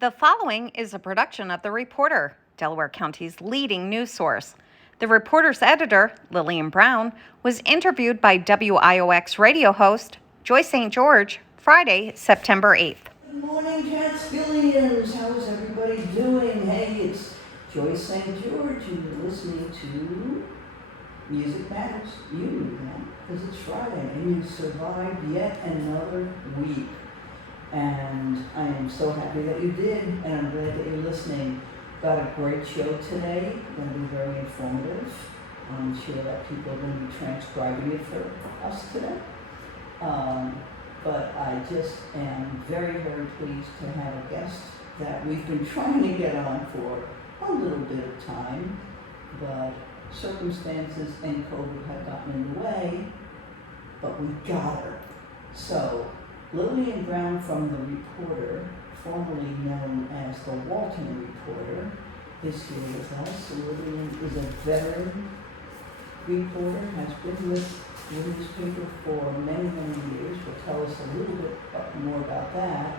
The following is a production of The Reporter, Delaware County's leading news source. The Reporter's editor, Lillian Browne, was interviewed by WIOX radio host Joyce St. Friday, September 8th. Good morning, Catskillians. How is everybody doing? Hey, it's Joyce St. George, and you're listening to Music Matters. You knew that, because it's Friday, and you survived yet another week. And I am so happy that you did, and I'm glad that you're listening. Got a great show today, going to be very informative. I'm sure that people are going to be transcribing it for us today. But I just am very, very pleased to have a guest that we've been trying to get on for a little bit of time, but circumstances and COVID have gotten in the way, but we got her. So, Lillian Browne from The Reporter, formerly known as the Walton Reporter, is here with us. Lillian is a veteran reporter, has been with the newspaper for many, many years. Will tell us a little bit more about that.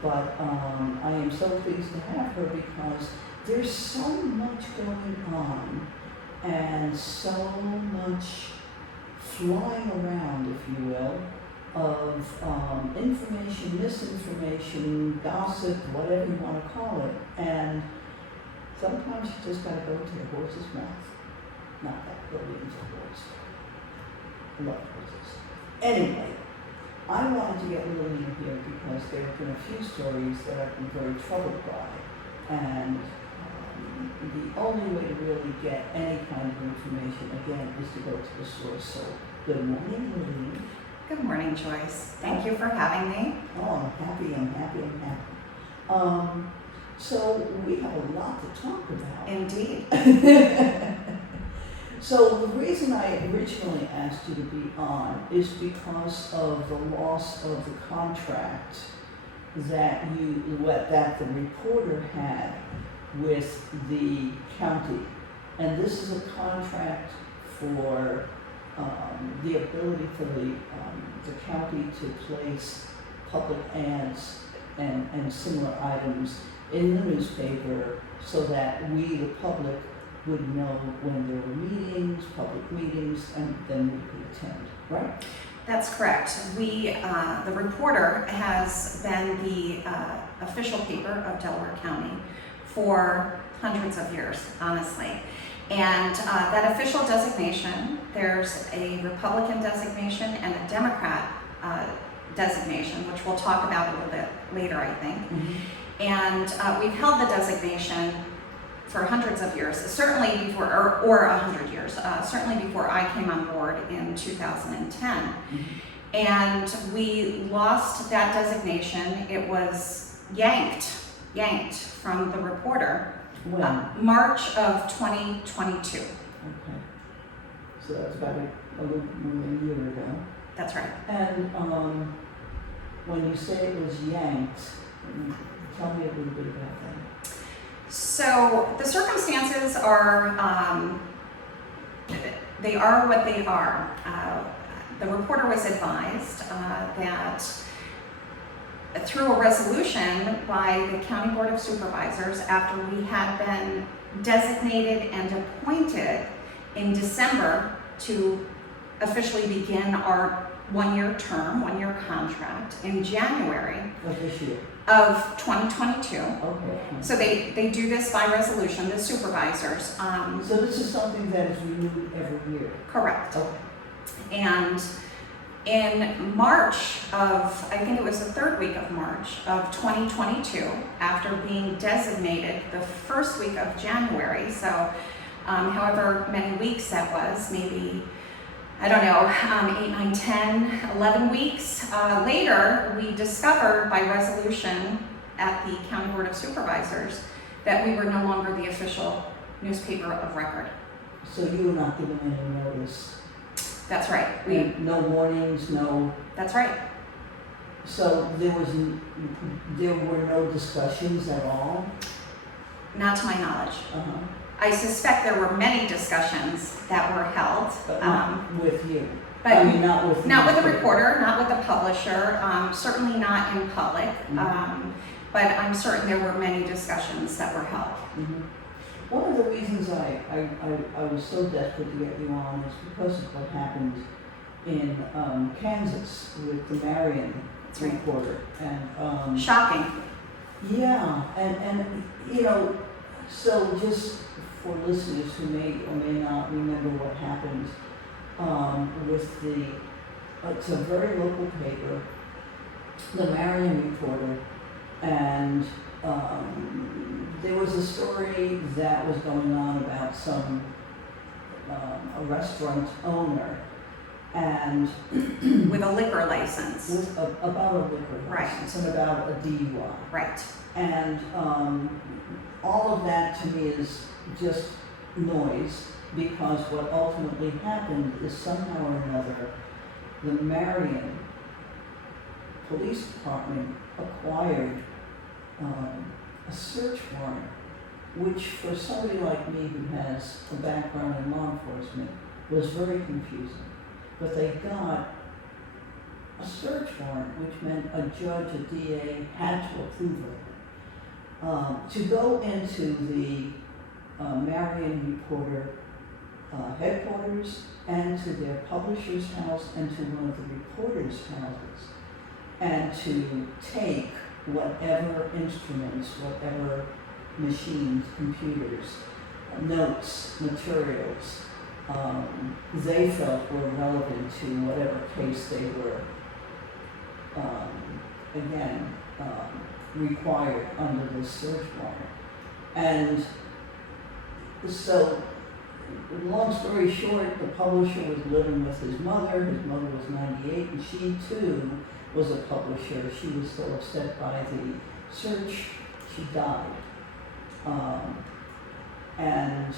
But I am so pleased to have her because there's so much going on and so much flying around, if you will, of information, misinformation, gossip, whatever you want to call it. And sometimes you just got to go to the horse's mouth. Not that Lillian's a horse. I love horses. Anyway, I wanted to get Lillian here because there have been a few stories that I've been very troubled by. And the only way to really get any kind of information, again, is to go to the source. So, good morning, Lillian. Good morning, Joyce. Thank you for having me. Oh, I'm happy. So we have a lot to talk about. Indeed. So the reason I originally asked you to be on is because of the loss of the contract that the Reporter had with the county. And this is a contract for the ability for the county to place public ads and similar items in the newspaper so that we, the public, would know when there were meetings, public meetings, and then we could attend, right? That's correct. We, the Reporter, has been the official paper of Delaware County for hundreds of years, honestly. And that official designation, there's a Republican designation and a Democrat designation, which we'll talk about a little bit later, I think. Mm-hmm. And we've held the designation for hundreds of years, certainly before, or 100 years, certainly before I came on board in 2010. Mm-hmm. And we lost that designation. It was yanked from the Reporter. When? March of 2022. Okay. So that's about a little more than a year ago. That's right. And when you say it was yanked, tell me a little bit about that. So the circumstances are, they are what they are. The Reporter was advised that through a resolution by the County Board of Supervisors, after we had been designated and appointed in December to officially begin our one-year contract in January of this year. Of 2022. Okay. So they do this by resolution, the supervisors. So this is something that is renewed every year? Correct. Okay. And in March of, I think it was the third week of March of 2022, after being designated the first week of January, so however many weeks that was, maybe, I don't know, 8, 9, 10, 11 weeks later, we discovered by resolution at the County Board of Supervisors that we were no longer the official newspaper of record. So you were not given any notice? That's right. No warnings, no... That's right. So there were no discussions at all? Not to my knowledge. Uh-huh. I suspect there were many discussions that were held. But not with you? But I mean, not with the Reporter, not with the publisher, certainly not in public. but I'm certain there were many discussions that were held. Mhm. One of the reasons I was so desperate to get you on is because of what happened in Kansas with the Marion That's right. reporter. And Shocking. yeah, and you know, so just for listeners who may or may not remember what happened with it's a very local paper, the Marion Reporter, and there was a story that was going on about some a restaurant owner and With a liquor license. with about a liquor Right. license and about a DUI. Right. And all of that to me is just noise, because what ultimately happened is somehow or another the Marion Police Department acquired a search warrant, which for somebody like me who has a background in law enforcement was very confusing. But they got a search warrant, which meant a judge, a DA, had to approve it, to go into the Marion Reporter headquarters and to their publisher's house and to one of the reporters' houses, and to take whatever instruments, whatever machines, computers, notes, materials they felt were relevant to whatever case they were, required under this search warrant. And so, long story short, the publisher was living with his mother was 98, and she too was a publisher. She was so upset by the search, she died. And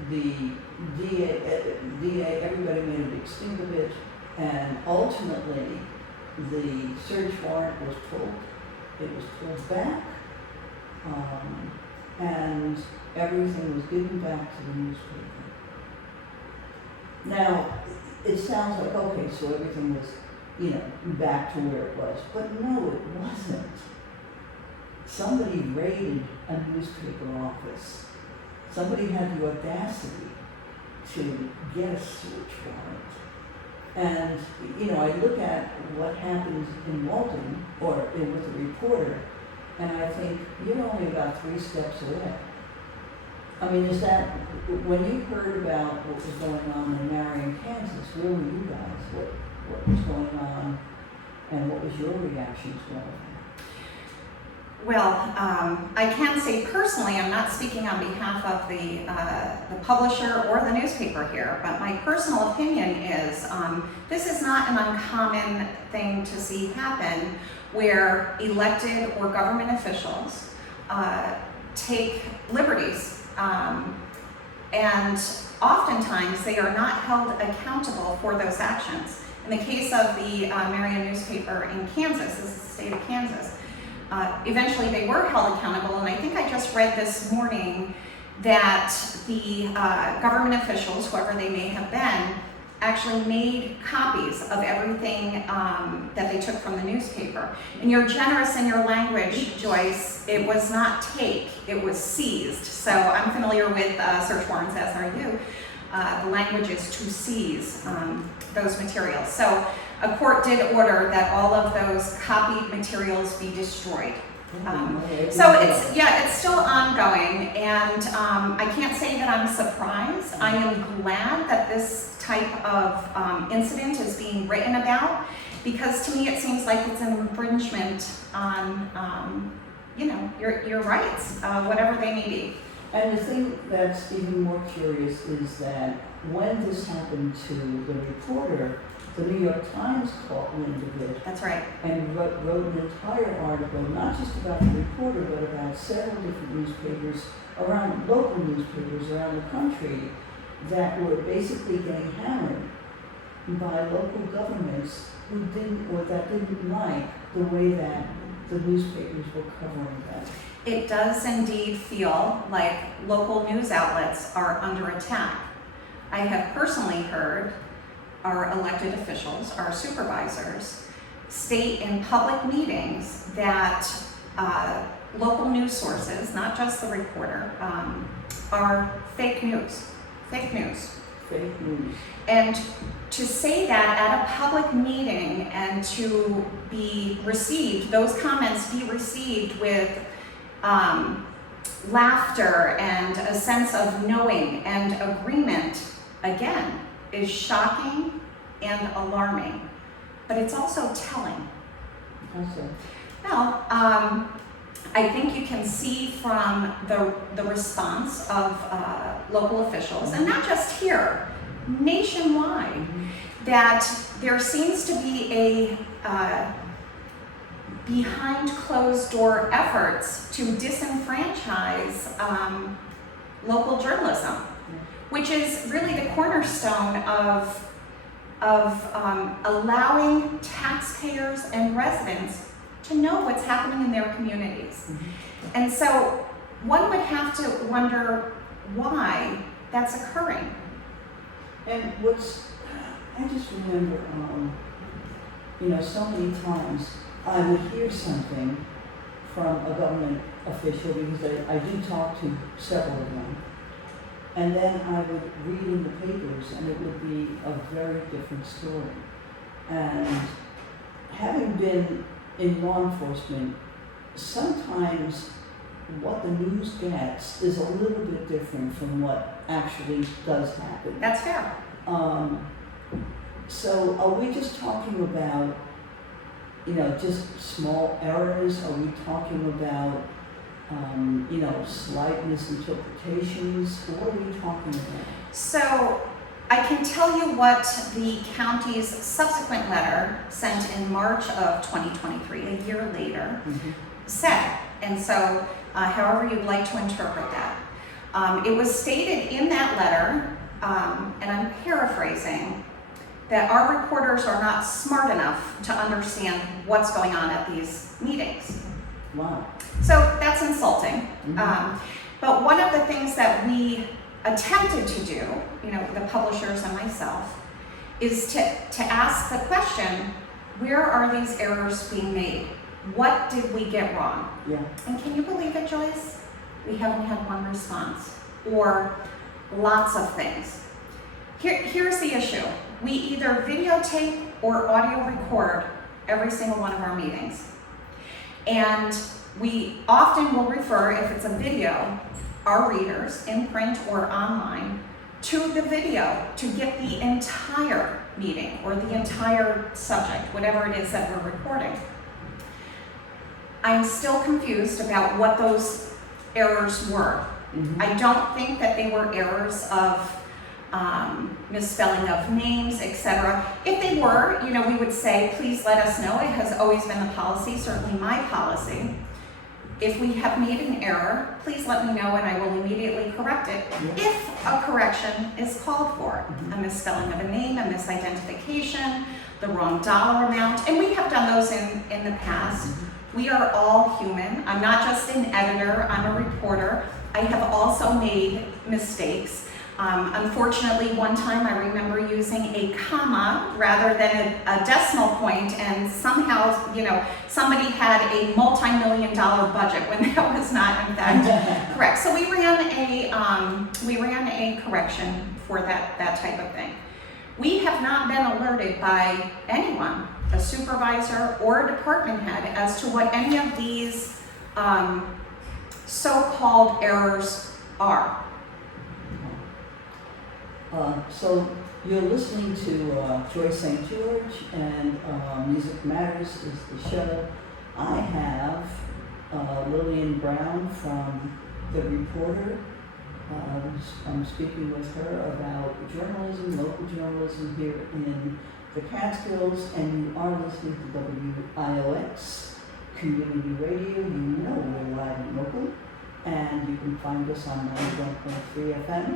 the DA, everybody made a big stink of it, and ultimately the search warrant was pulled. It was pulled back, and everything was given back to the newspaper. Now, it sounds like, okay, so everything was, back to where it was, but no, it wasn't. Somebody raided a newspaper office. Somebody had the audacity to get a search warrant. And, I look at what happened in Walton, with the reporter, and I think, you're only about 3 steps away. I mean, is that, when you heard about what was going on in Marion, Kansas, where were you guys? What was going on, and what was your reaction to all of that? Well, I can say personally, I'm not speaking on behalf of the publisher or the newspaper here, but my personal opinion is this is not an uncommon thing to see happen, where elected or government officials take liberties, and oftentimes they are not held accountable for those actions. In the case of the Marion newspaper in Kansas, this is the state of Kansas, eventually they were held accountable, and I think I just read this morning that the government officials, whoever they may have been, actually made copies of everything that they took from the newspaper. And you're generous in your language, Joyce. It was not take, it was seized. So I'm familiar with search warrants, as are you. The language is to seize those materials. So a court did order that all of those copied materials be destroyed. So it's still ongoing, and I can't say that I'm surprised. I am glad that this type of incident is being written about, because to me it seems like it's an infringement on your rights, whatever they may be. And the thing that's even more curious is that when this happened to the reporter, the New York Times caught wind of it. That's right. And wrote an entire article, not just about the reporter, but about several different newspapers local newspapers around the country, that were basically getting hammered by local governments that didn't like the way that the newspapers were covering that. It does indeed feel like local news outlets are under attack. I have personally heard our elected officials, our supervisors, state in public meetings that local news sources, not just the reporter, are fake news. Fake news. Fake news. And to say that at a public meeting and to be received, those comments be received with laughter and a sense of knowing and agreement, again, is shocking and alarming. But it's also telling. Also. Well, I think you can see from the response of local officials, and not just here, nationwide, that there seems to be a behind closed door efforts to disenfranchise local journalism, which is really the cornerstone of allowing taxpayers and residents to know what's happening in their communities. And so one would have to wonder why that's occurring. And I just remember, so many times I would hear something from a government official, because I do talk to several of them, and then I would read in the papers and it would be a very different story. And having been in law enforcement, sometimes what the news gets is a little bit different from what actually does happen. That's fair. So are we just talking about, just small errors? Are we talking about, slight misinterpretations? What are we talking about? So I can tell you what the county's subsequent letter sent in March of 2023, a year later, said. And so however you'd like to interpret that. It was stated in that letter, and I'm paraphrasing, that our reporters are not smart enough to understand what's going on at these meetings. Wow. So that's insulting. But one of the things that we attempted to do, the publishers and myself, is to ask the question, where are these errors being made? What did we get wrong? Yeah. And can you believe it, Joyce? We haven't had one response, or lots of things. Here's the issue. We either videotape or audio record every single one of our meetings. And we often will refer, if it's a video, our readers, in print or online, to the video to get the entire meeting or the entire subject, whatever it is that we're recording. I'm still confused about what those errors were. I don't think that they were errors of misspelling of names, etc. If they were, we would say, please let us know. It has always been the policy, certainly my policy. If we have made an error, please let me know and I will immediately correct it if a correction is called for. A misspelling of a name, a misidentification, the wrong dollar amount, and we have done those in the past. We are all human. I'm not just an editor, I'm a reporter. I have also made mistakes. Unfortunately, one time I remember using a comma rather than a decimal point, and somehow, somebody had a multi-million-dollar budget when that was not, in fact, correct. So we ran a correction for that type of thing. We have not been alerted by anyone, a supervisor or a department head, as to what any of these so-called errors are. So you're listening to Joyce St. George, and Music Matters is the show. I have Lillian Browne from The Reporter. I'm speaking with her about journalism, local journalism here in the Catskills, and you are listening to WIOX Community Radio. You know we're live and local, and you can find us on 91.3 FM.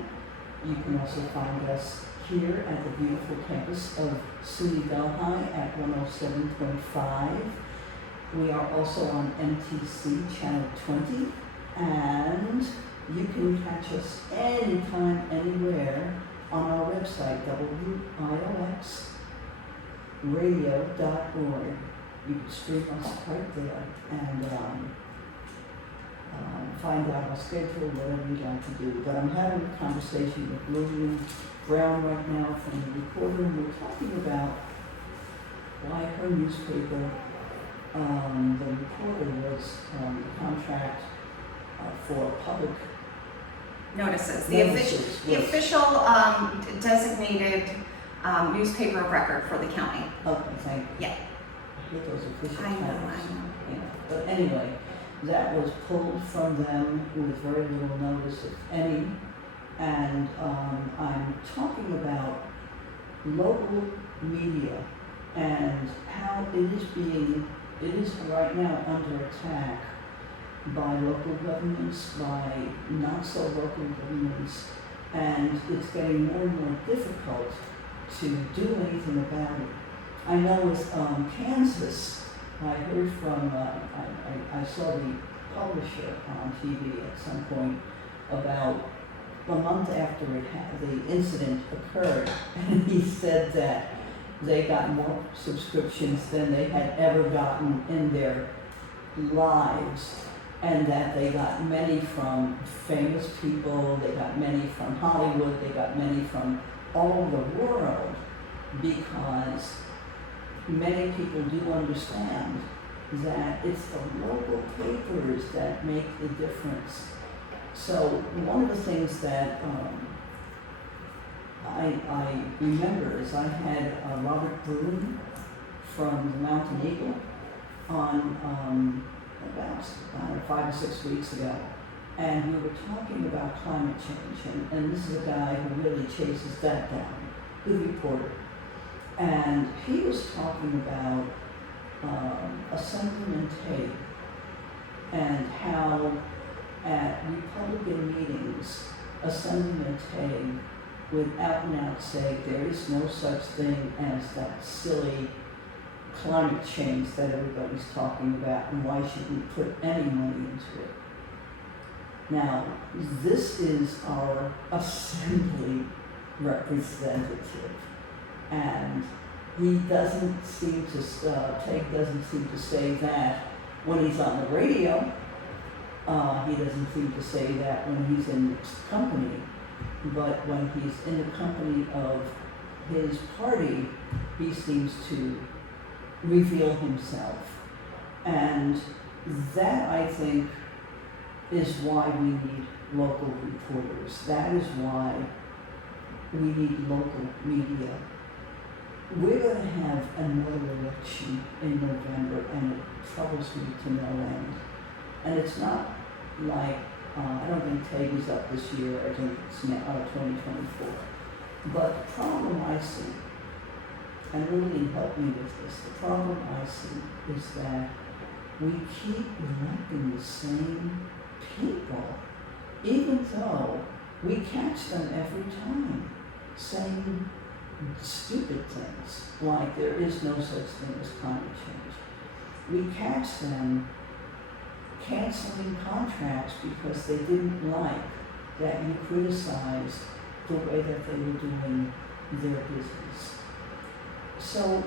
You can also find us here at the beautiful campus of SUNY Delhi at 107.5. We are also on MTC Channel 20, and you can catch us anytime, anywhere on our website, WIOXradio.org. you could stream us right there and find out our schedule, whatever you'd like to do. But I'm having a conversation with Lillian Browne right now from the Reporter, and we're talking about why her newspaper, the Reporter, was the contract for public Notices. notices. The official designated newspaper of record for the county. Okay, thank you. Yeah. I hate those official I know. titles. Yeah. But anyway, that was pulled from them with very little notice, if any. And I'm talking about local media and how it is right now under attack by local governments, by not so local governments, and it's getting more and more difficult to do anything about it. I know with Kansas, I heard from, I saw the publisher on TV at some point about a month after the incident occurred, and he said that they got more subscriptions than they had ever gotten in their lives, and that they got many from famous people, they got many from Hollywood, they got many from all over the world, because many people do understand that it's the local papers that make the difference. So one of the things that I remember is I had Robert Browne from the Mountain Eagle on about 5 or 6 weeks ago, and we were talking about climate change, and this is a guy who really chases that down, good reporter, and he was talking about Assemblyman Tate and how at Republican meetings, Assemblyman Tate would out and out say there is no such thing as that silly climate change that everybody's talking about, and why should we put any money into it? Now, this is our assembly representative, and he doesn't seem to, Tate doesn't seem to say that when he's on the radio. He doesn't seem to say that when he's in company, but when he's in the company of his party, he seems to reveal himself. And that, I think, is why we need local reporters. That is why we need local media. We're going to have another election in November, and it troubles me to no end. And it's not like, I don't think Tate is up this year, I think it's now 2024. But the problem I see, and Lillian helped me with this, the problem I see is that we keep electing the same people, even though we catch them every time saying stupid things, like there is no such thing as climate change. We catch them canceling contracts because they didn't like that you criticized the way that they were doing their business. So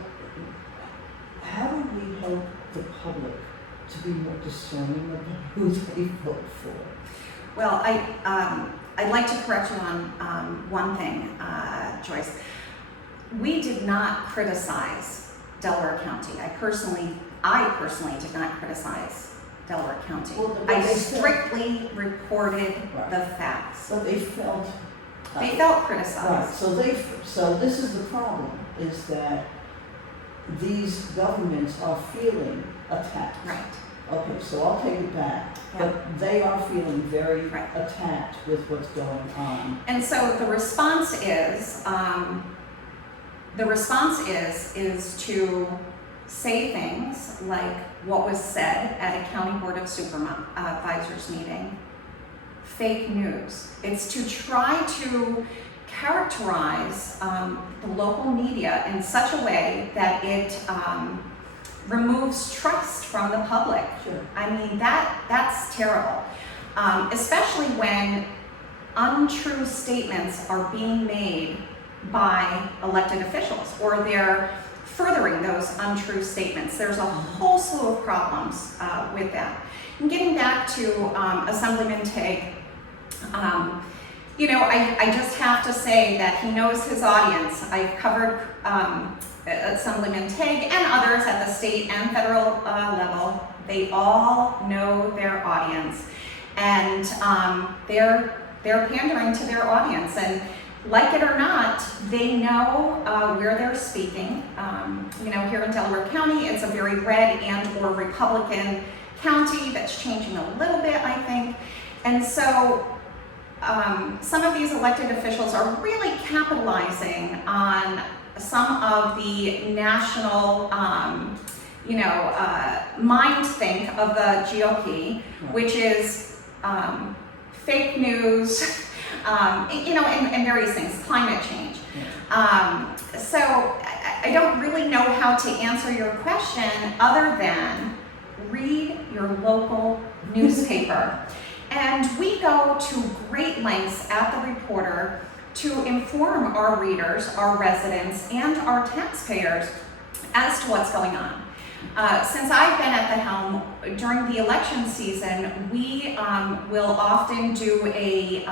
how do we help the public to be more discerning about who they vote for? Well, I'd like to correct you on one thing, Joyce. We did not criticize Delaware County. I personally did not criticize Delaware County. Well, I strictly reported Right. the facts. So they felt criticized. Right. So this is the problem: is that these governments are feeling attacked. Right. Okay, so I'll take it back. Yeah. But they are feeling very Right. attacked with what's going on. And so the response is to say things like what was said at a county board of supervisors meeting, fake news. It's to try to characterize the local media in such a way that it removes trust from the public. Sure. I mean, that's terrible, especially when untrue statements are being made by elected officials, or they're furthering those untrue statements. There's a whole slew of problems with that. And getting back to Assemblyman Tague, I just have to say that he knows his audience. I've covered Assemblyman Tague and others at the state and federal level. They all know their audience, and they're pandering to their audience. And like it or not, they know where they're speaking. Here in Delaware County, it's a very red and or Republican county that's changing a little bit, I think. And so some of these elected officials are really capitalizing on some of the national, mind think of the GOP, which is fake news, and various things, climate change. So I don't really know how to answer your question other than read your local newspaper. And we go to great lengths at the Reporter to inform our readers, our residents, and our taxpayers as to what's going on. Since I've been at the helm during the election season, we will often do a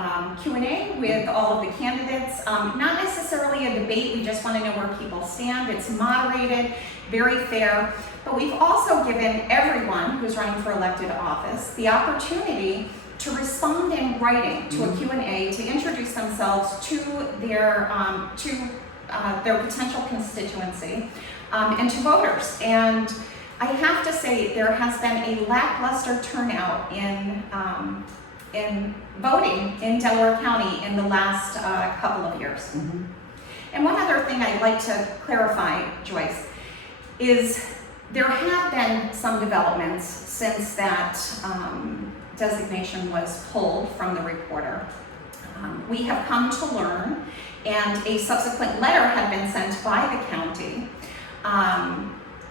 Q&A with all of the candidates. Not necessarily a debate, we just want to know where people stand. It's moderated, very fair. But we've also given everyone who's running for elected office the opportunity to respond in writing to a Q&A, to introduce themselves to their potential constituency, and to voters. And I have to say, there has been a lackluster turnout in voting in Delaware County in the last couple of years. Mm-hmm. And one other thing I'd like to clarify, Joyce, is there have been some developments since that designation was pulled from the Reporter. We have come to learn, and a subsequent letter had been sent by the county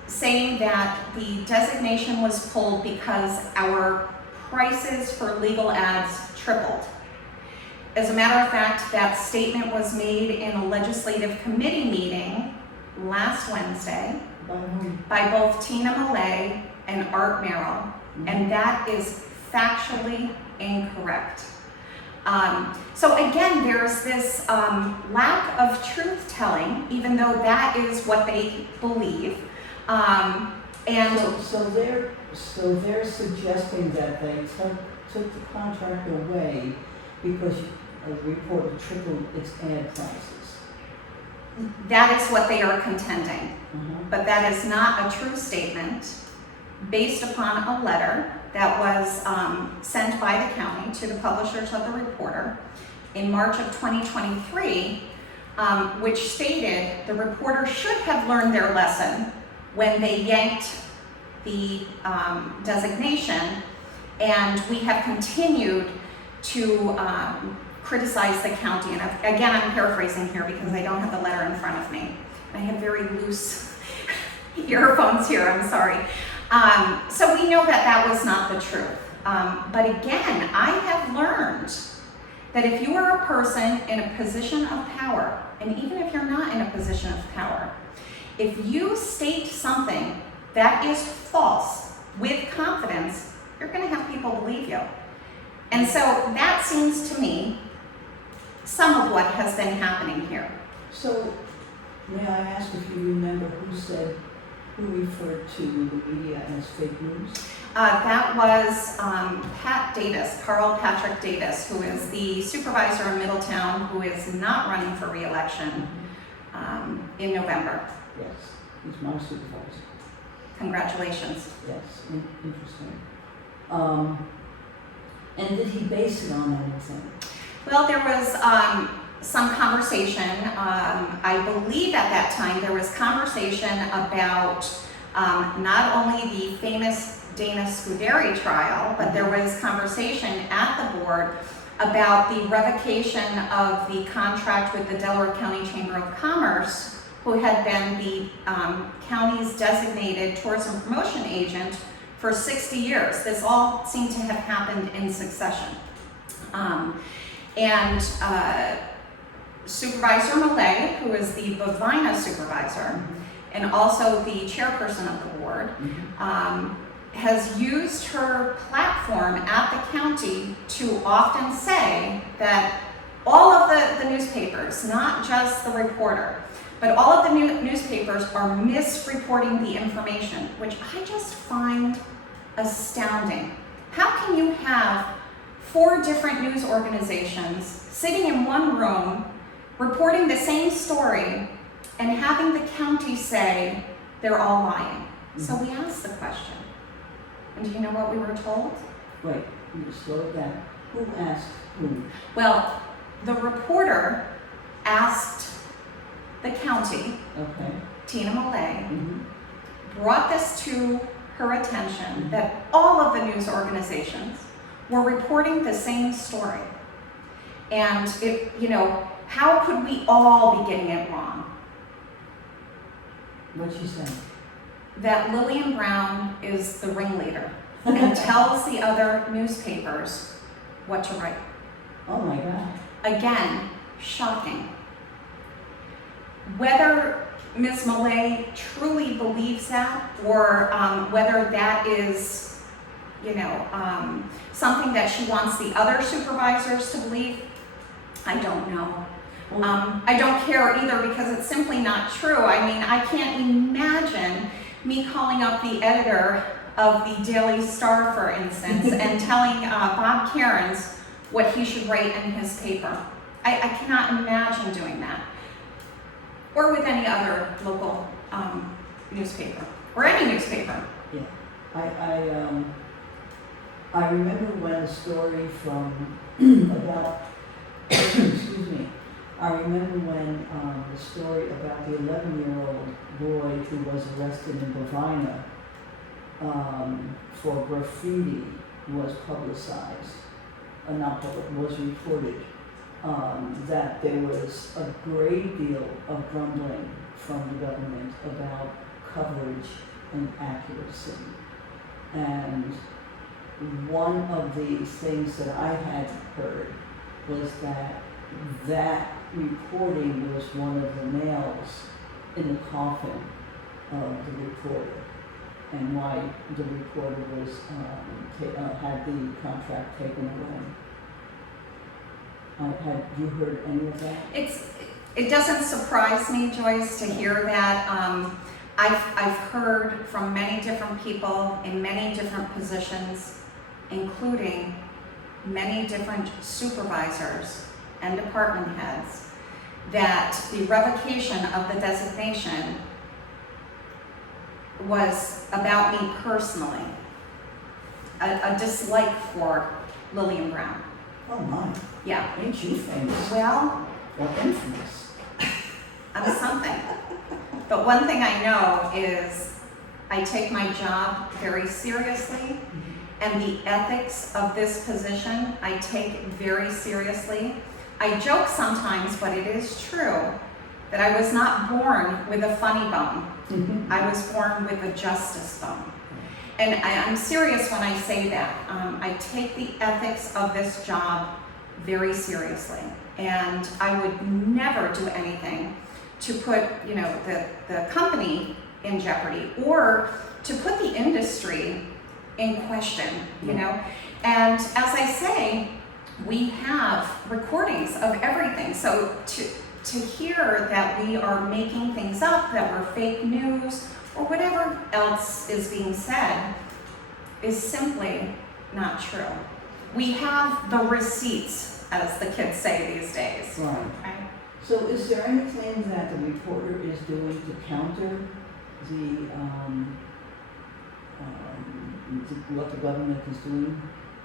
saying that the designation was pulled because our prices for legal ads tripled. As a matter of fact, that statement was made in a legislative committee meeting last Wednesday by both Tina Millay and Art Merrill, and that is factually incorrect. So again, there's this lack of truth telling, even though that is what they believe. So they're suggesting that they took the contract away because a Reporter tripled its ad prices. That is what they are contending, but that is not a true statement based upon a letter that was sent by the county to the publishers of the Reporter in March of 2023, which stated the Reporter should have learned their lesson when they yanked the designation, and we have continued to criticize the county. And again, I'm paraphrasing here because I don't have the letter in front of me. I have very loose earphones here, I'm sorry. So we know that that was not the truth. But again, I have learned that if you are a person in a position of power, and even if you're not in a position of power, if you state something that is false with confidence, you're going to have people believe you. And so that seems to me some of what has been happening here. So may I ask if you remember who referred to the media as fake news? That was Carl Patrick Davis, who is the supervisor of Middletown, who is not running for re-election in November. Yes, he's my supervisor. Congratulations. Yes, interesting. And did he base it on anything? Well, there was some conversation. I believe at that time there was conversation about not only the famous Dana Scuderi trial, but there was conversation at the board about the revocation of the contract with the Delaware County Chamber of Commerce, who had been the county's designated tourism promotion agent for 60 years. This all seemed to have happened in succession. Supervisor Millay, who is the Bovina supervisor, and also the chairperson of the board, has used her platform at the county to often say that all of the newspapers, not just the Reporter, but all of the newspapers are misreporting the information, which I just find astounding. How can you have 4 different news organizations sitting in one room reporting the same story and having the county say they're all lying? So we asked the question. And do you know what we were told? Wait, you slow it down. Who asked whom? Well, the Reporter asked the county, Okay. Tina Millay, Mm-hmm. brought this to her attention that all of the news organizations were reporting the same story. And it, you know, how could we all be getting it wrong? What'd she say? That Lillian Browne is the ringleader and tells the other newspapers what to write. Oh my God. Again, shocking. Whether Ms. Millay truly believes that, or whether that is, you know, something that she wants the other supervisors to believe, I don't know. I don't care either, because it's simply not true. I mean, I can't imagine me calling up the editor of the Daily Star, for instance, and telling Bob Cairns what he should write in his paper. I cannot imagine doing that. Or with any other local newspaper, or any newspaper. Yeah. I remember when the story from about excuse me. I remember when the story about the 11-year-old boy who was arrested in Bovina for graffiti was publicized, not public, was reported, that there was a great deal of grumbling from the government about coverage and accuracy. And one of the things that I had heard was that reporting was one of the nails in the coffin of the reporter, and why the reporter was had the contract taken away. Had you heard any of that? It doesn't surprise me, Joyce, to hear that. I've heard from many different people in many different positions, including many different supervisors and department heads, that the revocation of the designation was about me personally, a dislike for Lillian Browne. Oh my, Yeah. ain't you famous? Well, Or infamous? I'm something. But one thing I know is I take my job very seriously, and the ethics of this position I take very seriously. I joke sometimes, but it is true, that I was not born with a funny bone. I was born with a justice bone. And I'm serious when I say that. I take the ethics of this job very seriously. And I would never do anything to put, you know, the company in jeopardy, or to put the industry in question, you know. And as I say, we have recordings of everything. So to hear that we are making things up, that we're fake news, or whatever else is being said, is simply not true. We have the receipts, as the kids say these days. Right. Right? So is there anything that the reporter is doing to counter what the government is doing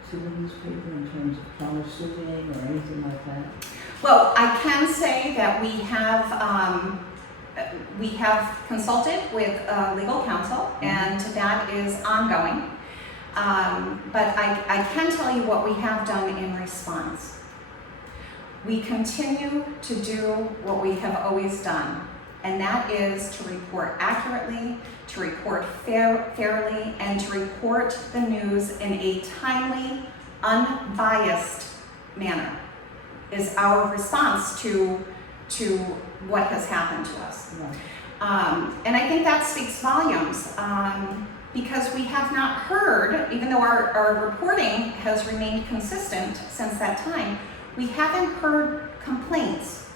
to the newspaper in terms of countersuing or anything like that? Well, I can say that we have consulted with legal counsel, and that is ongoing. But I can tell you what we have done in response. We continue to do what we have always done, and that is to report accurately, to report fairly, and to report the news in a timely, unbiased manner, is our response to what has happened to us. Right. And I think that speaks volumes, because we have not heard, even though our reporting has remained consistent since that time, we haven't heard complaints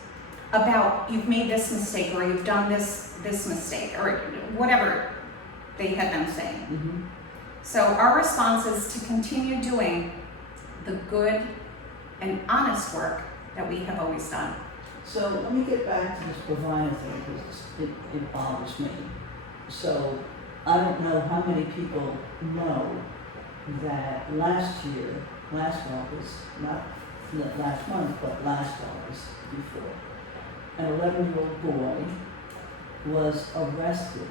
about you've made this mistake or you've done this mistake or whatever they had been saying. Mm-hmm. So our response is to continue doing the good and honest work that we have always done. So let me get back to this Bovina thing because it bothers me. So I don't know how many people know that last August, not last month, but last August before, an 11-year-old boy was arrested.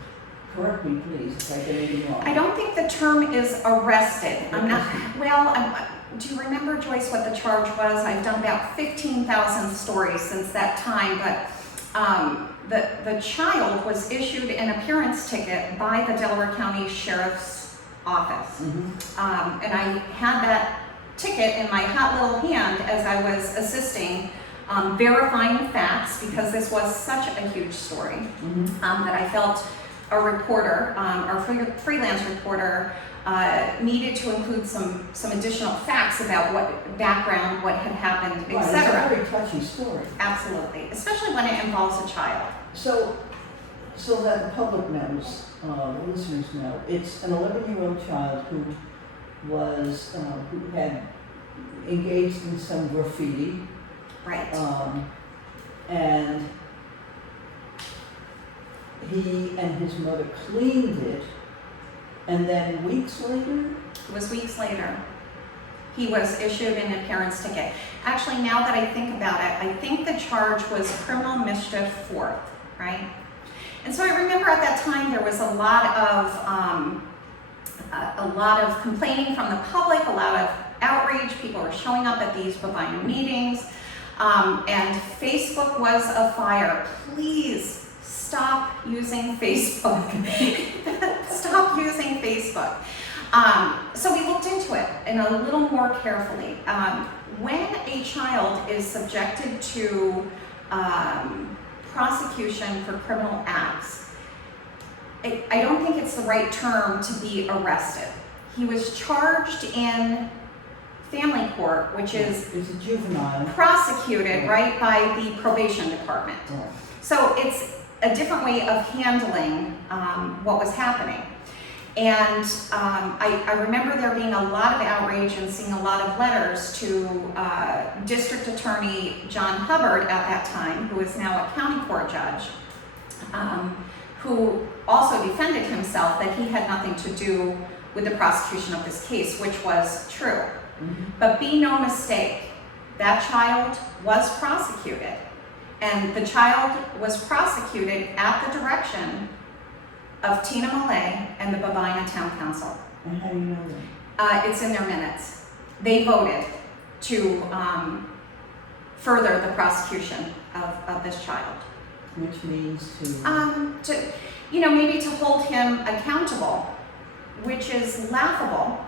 Correct me, please, if I get anything wrong. I don't think the term is arrested. Do you remember, Joyce, what the charge was? I've done about 15,000 stories since that time, but the child was issued an appearance ticket by the Delaware County Sheriff's Office. Mm-hmm. And I had that ticket in my hot little hand as I was assisting, verifying facts, because this was such a huge story, that I felt a reporter, our freelance reporter, needed to include some additional facts about what background, what had happened, Right, etc. it's a very touchy story. Absolutely, especially when it involves a child. So that the public knows, the listeners know, it's an 11-year-old child who was, who had engaged in some graffiti, Right. and he and his mother cleaned it, and then weeks later, It was weeks later. He was issued an appearance ticket. Actually, now that I think about it, I think the charge was criminal mischief fourth, right? And so I remember at that time there was a lot of complaining from the public, a lot of outrage. People were showing up at these Bovina meetings, and Facebook was afire. Please stop using Facebook. Stop using Facebook. So we looked into it and a little more carefully. When a child is subjected to prosecution for criminal acts, I don't think it's the right term to be arrested. He was charged in family court, which is it's a juvenile. prosecuted, right, by the probation department. Right. So it's a different way of handling what was happening. And I remember there being a lot of outrage and seeing a lot of letters to District Attorney John Hubbard at that time, who is now a county court judge, who also defended himself that he had nothing to do with the prosecution of this case, which was true. Mm-hmm. But be no mistake, that child was prosecuted. And the child was prosecuted at the direction of Tina Millay and the Bovina Town Council. And how do you know that? It's in their minutes. They voted to further the prosecution of this child. Which means Maybe to hold him accountable, which is laughable,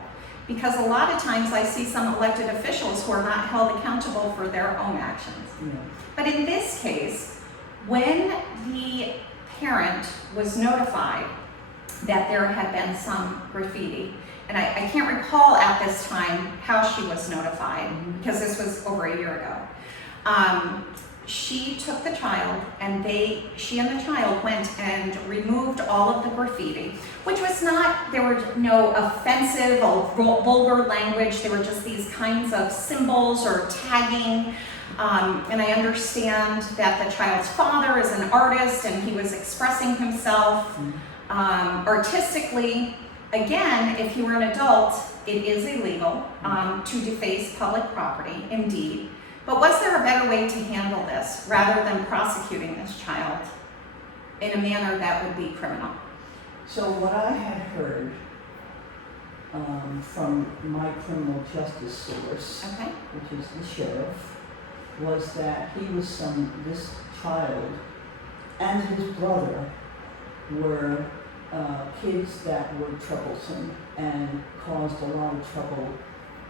because a lot of times I see some elected officials who are not held accountable for their own actions. Yeah. But in this case, when the parent was notified that there had been some graffiti, and I can't recall at this time how she was notified, because this was over a year ago. She took the child, and she and the child went and removed all of the graffiti, which was not, there were no offensive or vulgar language, there were just these kinds of symbols or tagging. And I understand that the child's father is an artist and he was expressing himself artistically. Again, if he were an adult, it is illegal to deface public property, indeed. But was there a better way to handle this rather than prosecuting this child in a manner that would be criminal? So what I had heard from my criminal justice source, Okay. which is the sheriff, was that this child and his brother were kids that were troublesome and caused a lot of trouble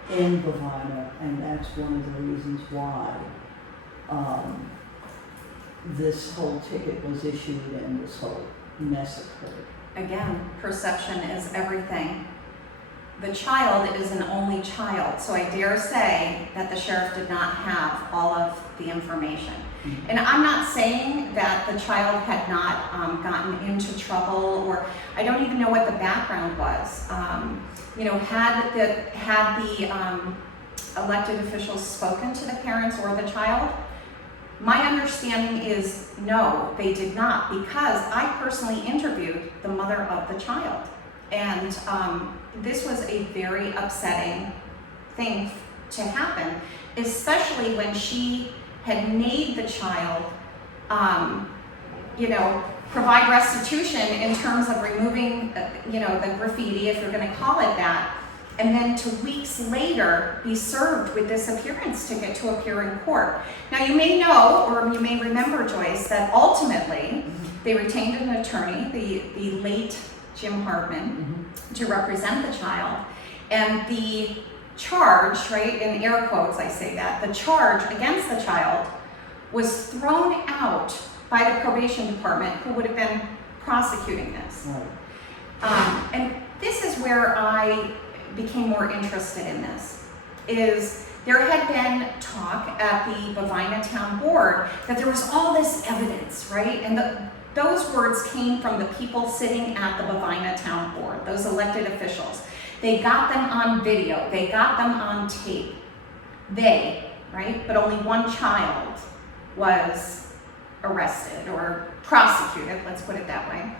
in Bovina, and that's one of the reasons why this whole ticket was issued and this whole mess occurred. Again, perception is everything. The child is an only child, so I dare say that the sheriff did not have all of the information. Mhm. And I'm not saying that the child had not gotten into trouble, or I don't even know what the background was. Had the elected officials spoken to the parents or the child? My understanding is no, they did not, because I personally interviewed the mother of the child. And this was a very upsetting thing to happen, especially when she had made the child, provide restitution in terms of removing, the graffiti, if you're going to call it that, and then to weeks later be served with this appearance ticket to appear in court. Now you may know, or you may remember, Joyce, that ultimately they retained an attorney, the late Jim Hartman, to represent the child, and the charge, right, in air quotes I say that, the charge against the child was thrown out by the probation department, who would have been prosecuting this. Right. And this is where I became more interested in this, is there had been talk at the Bovina Town Board that there was all this evidence, right? And those words came from the people sitting at the Bovina Town Board, those elected officials. They got them on video, they got them on tape. Right? But only one child was arrested or prosecuted, let's put it that way.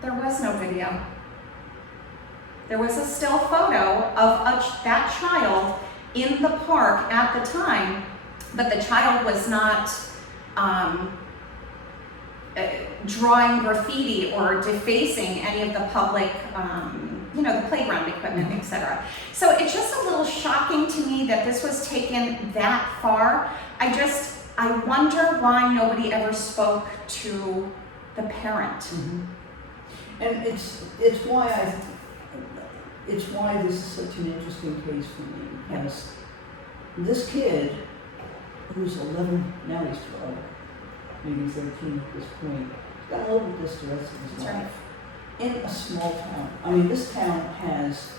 There was no video. There was a still photo of that child in the park at the time, but the child was not drawing graffiti or defacing any of the public, the playground equipment, etc. So it's just a little shocking to me that this was taken that far. I wonder why nobody ever spoke to the parent. Mm-hmm. And it's why this is such an interesting case for me, because this kid, who's 11, now he's 12, maybe 13 at this point, he's got to live with this the rest of his That's life. right. In a small town. I mean, this town has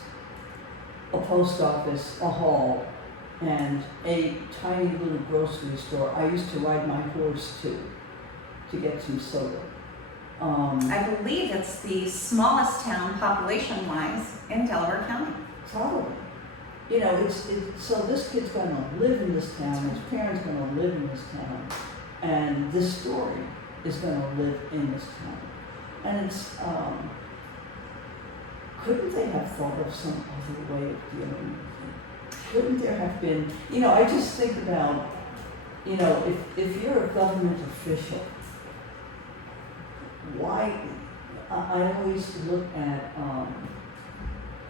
a post office, a hall, and a tiny little grocery store I used to ride my horse to get some soda. I believe it's the smallest town population-wise in Delaware County. Probably. So this kid's gonna live in this town, his parents gonna live in this town, and this story is gonna live in this town. And it's, couldn't they have thought of some other way of dealing with it? Couldn't there have been, I just think about, if you're a government official, why, I always look at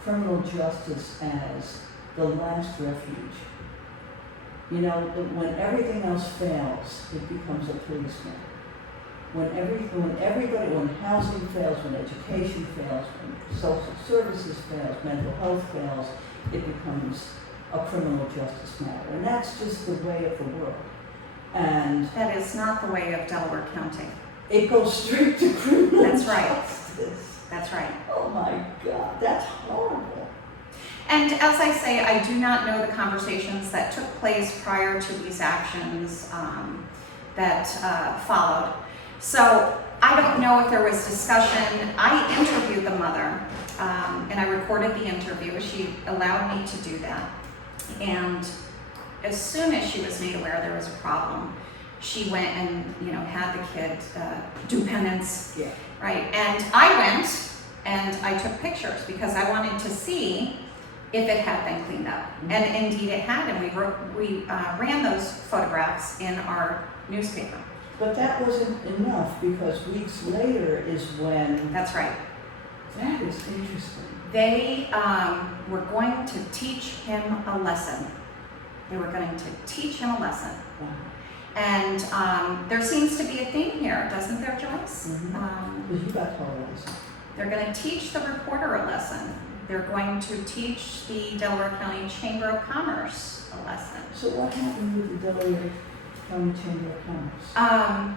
criminal justice as the last refuge. When everything else fails, it becomes a policeman. When housing fails, when education fails, when social services fails, mental health fails, it becomes a criminal justice matter. And that's just the way of the world. And That is not the way of Delaware County. it goes straight to criminal That's right. justice. That's right. Oh my God, that's horrible. And as I say, I do not know the conversations that took place prior to these actions that followed. So I don't know if there was discussion. I interviewed the mother and I recorded the interview. She allowed me to do that. And as soon as she was made aware there was a problem, she went and had the kid do penance. Yeah. Right. And I went and I took pictures because I wanted to see if it had been cleaned up. Mm-hmm. And indeed it had, and we ran those photographs in our newspaper. But that wasn't enough, because weeks later is when, That's right. that is interesting. They were going to teach him a lesson. They were going to teach him a lesson. Wow. And there seems to be a theme here, doesn't there, Joyce? Mm-hmm. Well, you got told a lesson. They're going to teach the reporter a lesson. They're going to teach the Delaware County Chamber of Commerce a lesson. So what happened with the Delaware County Chamber of Commerce.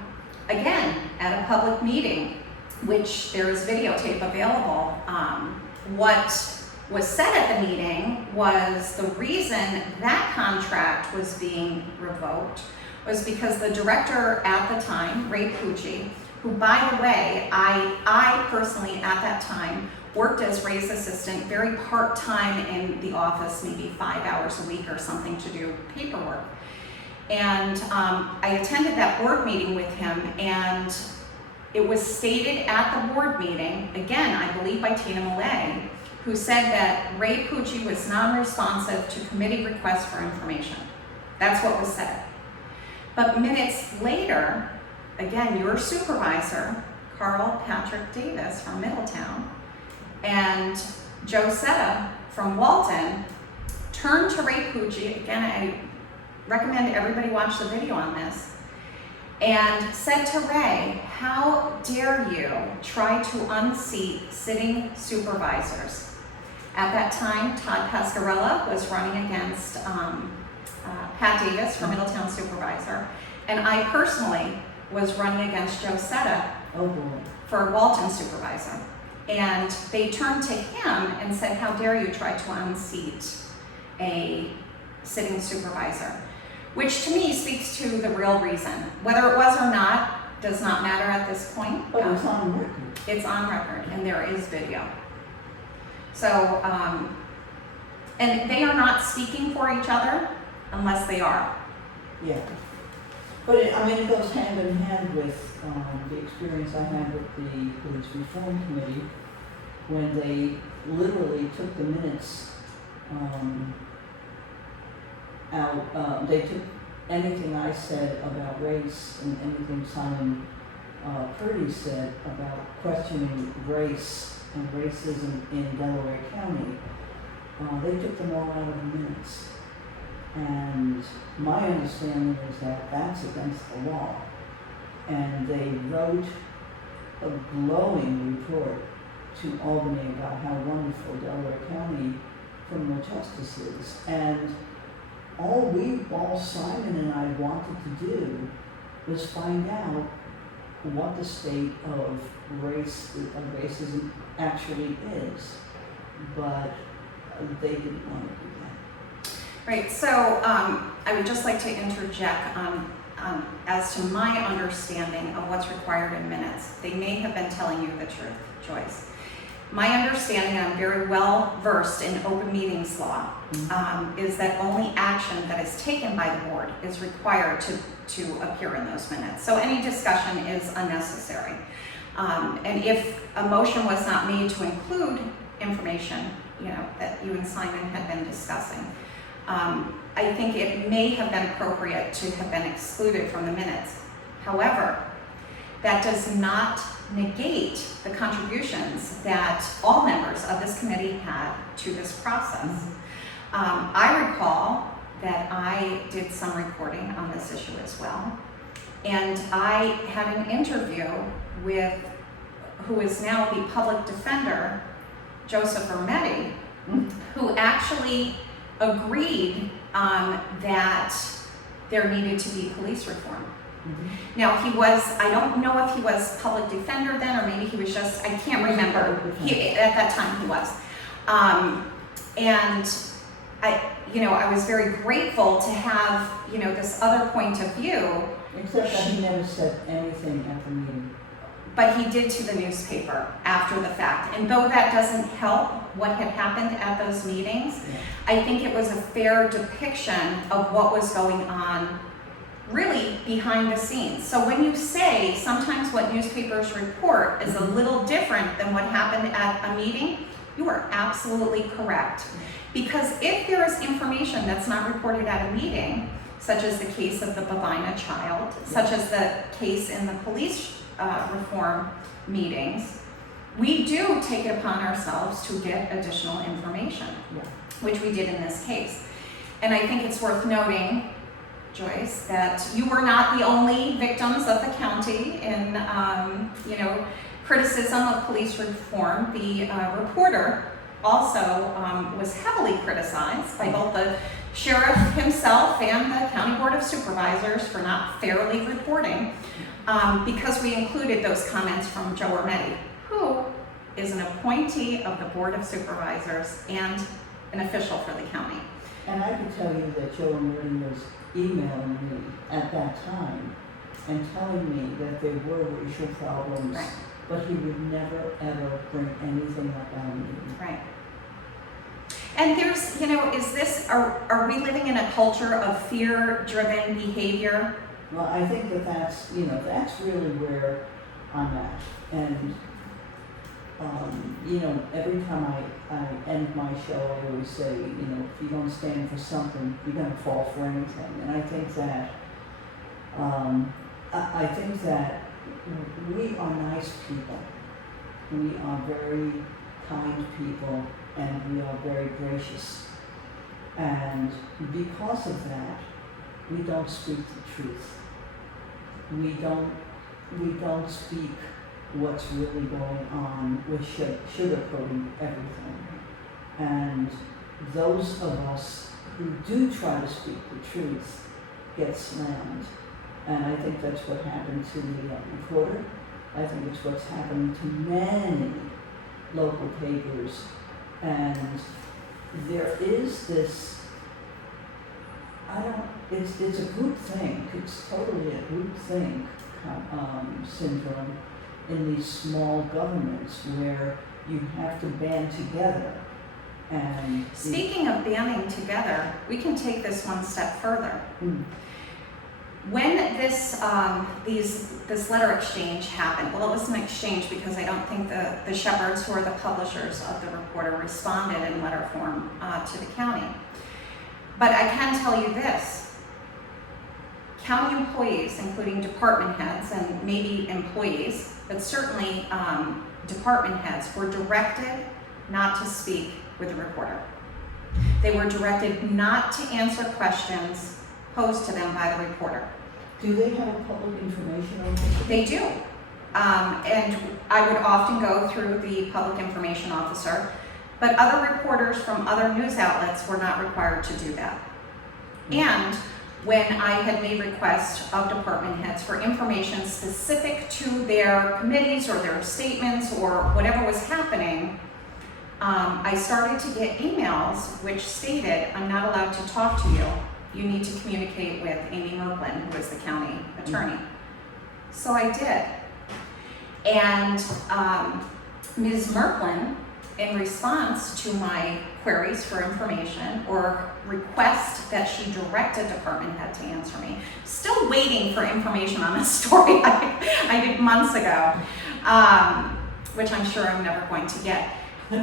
Again, at a public meeting, which there is videotape available, what was said at the meeting was the reason that contract was being revoked was because the director at the time, Ray Pucci, who, by the way, I personally at that time worked as Ray's assistant, very part-time in the office, maybe 5 hours a week or something to do paperwork. And I attended that board meeting with him, and it was stated at the board meeting, again, I believe by Tina Millay, who said that Ray Pucci was non-responsive to committee requests for information. That's what was said. But minutes later, again, your supervisor, Carl Patrick Davis from Middletown, and Joe Setta from Walton turned to Ray Pucci, again, I recommend everybody watch the video on this, and said to Ray, how dare you try to unseat sitting supervisors? At that time, Todd Pascarella was running against Pat Davis for Middletown supervisor, and I personally was running against Joe Setta for Walton supervisor. And they turned to him and said, how dare you try to unseat a sitting supervisor? Which to me speaks to the real reason. Whether it was or not does not matter at this point. But it's on record. It's on record, and there is video. So, and they are not speaking for each other unless they are. Yeah. But it goes hand in hand with the experience I had with the Police Reform Committee when they literally took the minutes out. They took anything I said about race and anything Simon Purdy said about questioning race and racism in Delaware County. They took them all out of the minutes. And my understanding is that that's against the law. And they wrote a glowing report to Albany about how wonderful Delaware County criminal justice is. And all Simon and I wanted to do was find out what the state of racism actually is. But they didn't want to do that. Right, so I would just like to interject as to my understanding of what's required in minutes. They may have been telling you the truth, Joyce. My understanding, I'm very well versed in open meetings law, is that only action that is taken by the board is required to appear in those minutes. So any discussion is unnecessary. And if a motion was not made to include information, that you and Simon had been discussing, I think it may have been appropriate to have been excluded from the minutes. However, that does not negate the contributions that all members of this committee had to this process. I recall that I did some reporting on this issue as well, and I had an interview with who is now the public defender, Joseph Ermetti, who actually agreed that there needed to be police reform. Now I don't know if he was public defender then, or maybe he was just, I can't remember. At that time he was. And I was very grateful to have, this other point of view. Except that he never said anything at the meeting. But he did to the newspaper after the fact. And though that doesn't help what had happened at those meetings, I think it was a fair depiction of what was going on really behind the scenes. So when you say sometimes what newspapers report is a little different than what happened at a meeting, you are absolutely correct. Because if there is information that's not reported at a meeting, such as the case of the Bovina child, such as the case in the police reform meetings, we do take it upon ourselves to get additional information, which we did in this case. And I think it's worth noting, Joyce, that you were not the only victims of the county in, criticism of police reform. The reporter also was heavily criticized by both the sheriff himself and the county board of supervisors for not fairly reporting, because we included those comments from Joe Ormetti, who is an appointee of the board of supervisors and an official for the county. And I can tell you that Joe Ormetti was emailing me at that time and telling me that there were racial problems, Right. but he would never ever bring anything up at a meeting. Right. And there's, are we living in a culture of fear-driven behavior? Well, I think that that's really where I'm at. And, every time I end my show, I always say, if you don't stand for something, you're going to fall for anything. And I think that we are nice people. We are very kind people, and we are very gracious. And because of that, we don't speak the truth. We don't speak what's really going on. We're sugarcoating everything. And those of us who do try to speak the truth get slammed. And I think that's what happened to the reporter. I think it's what's happened to many local papers. And there is this, it's a group thing. It's totally a group thing syndrome in these small governments where you have to band together. And Speaking of banding together, we can take this one step further. When this letter exchange happened, well, it was an exchange because I don't think the Shepherds, who are the publishers of the reporter, responded in letter form to the county. But I can tell you this. County employees, including department heads and maybe employees, but certainly department heads, were directed not to speak with the reporter. They were directed not to answer questions posed to them by the reporter. do they have a public information on this? They do. And I would often go through the public information officer, but other reporters from other news outlets were not required to do that. And when I had made requests of department heads for information specific to their committees or their statements or whatever was happening, I started to get emails which stated, I'm not allowed to talk to you. You need to communicate with Amy Merklin, who is the county attorney. So I did. And Ms. Merklin, in response to my queries for information or request that she direct a department head to answer me, still waiting for information on a story I did months ago, which I'm sure I'm never going to get.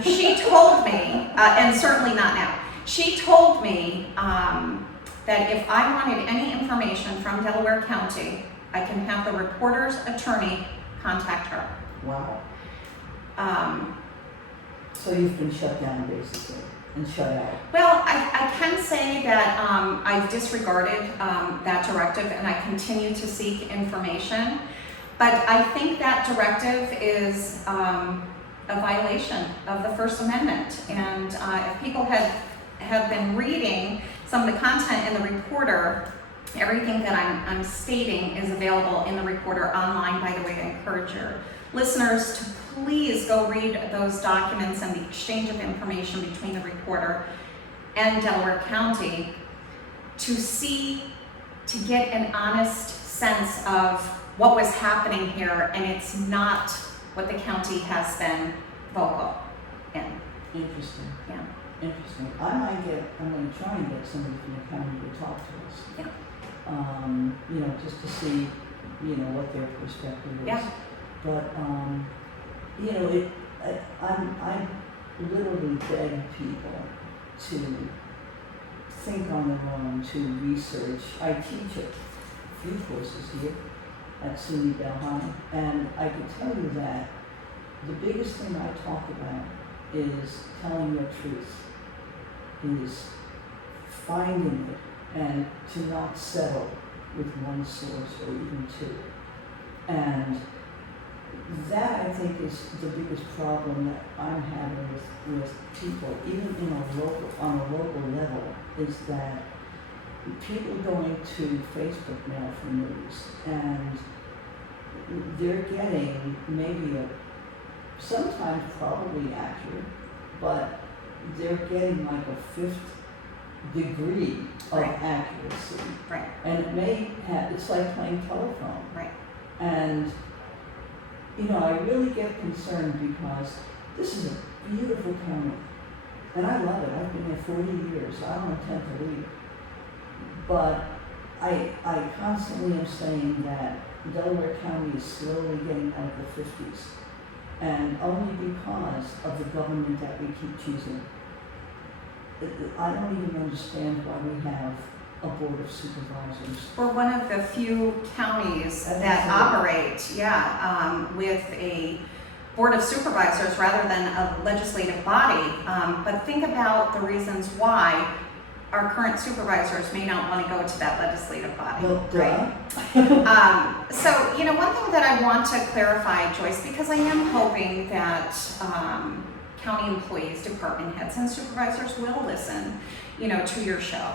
She told me, and certainly not now, she told me that if I wanted any information from Delaware County, I can have the reporter's attorney contact her. Wow. So you've been shut down basically and shut out. Well, I can say that I've disregarded that directive and I continue to seek information, but I think that directive is a violation of the First Amendment. And if people have been reading some of the content in the reporter, everything that I'm stating is available in the reporter online. By the way, I encourage your listeners to please go read those documents and the exchange of information between the reporter and Delaware County to get an honest sense of what was happening here, and it's not what the county has been vocal in. Interesting. Yeah. Interesting. I'm going to try and get somebody from the county to talk to us. Yeah. Just to see, what their perspective is. Yeah. But, I literally beg people to think on their own, to research. I teach a few courses here at SUNY Bell, and I can tell you that the biggest thing I talk about is telling your truth, is finding it, and to not settle with one source or even two. And that I think is the biggest problem that I'm having with people, even on a local level, is that people going to Facebook now for news, and they're getting maybe sometimes probably accurate, but they're getting like a fifth degree of Right. accuracy. Right. And it may have, it's like playing telephone. Right. And, I really get concerned because this is a beautiful county. And I love it. I've been here 40 years. I don't intend to leave. But I constantly am saying that Delaware County is slowly getting out of the 50s. And only because of the government that we keep choosing. I don't even understand why we have a board of supervisors. We're one of the few counties that Absolutely. operate, with a board of supervisors rather than a legislative body. But think about the reasons why our current supervisors may not want to go to that legislative body, Well, right? So, one thing that I want to clarify, Joyce, because I am hoping that county employees, department heads, and supervisors will listen, to your show.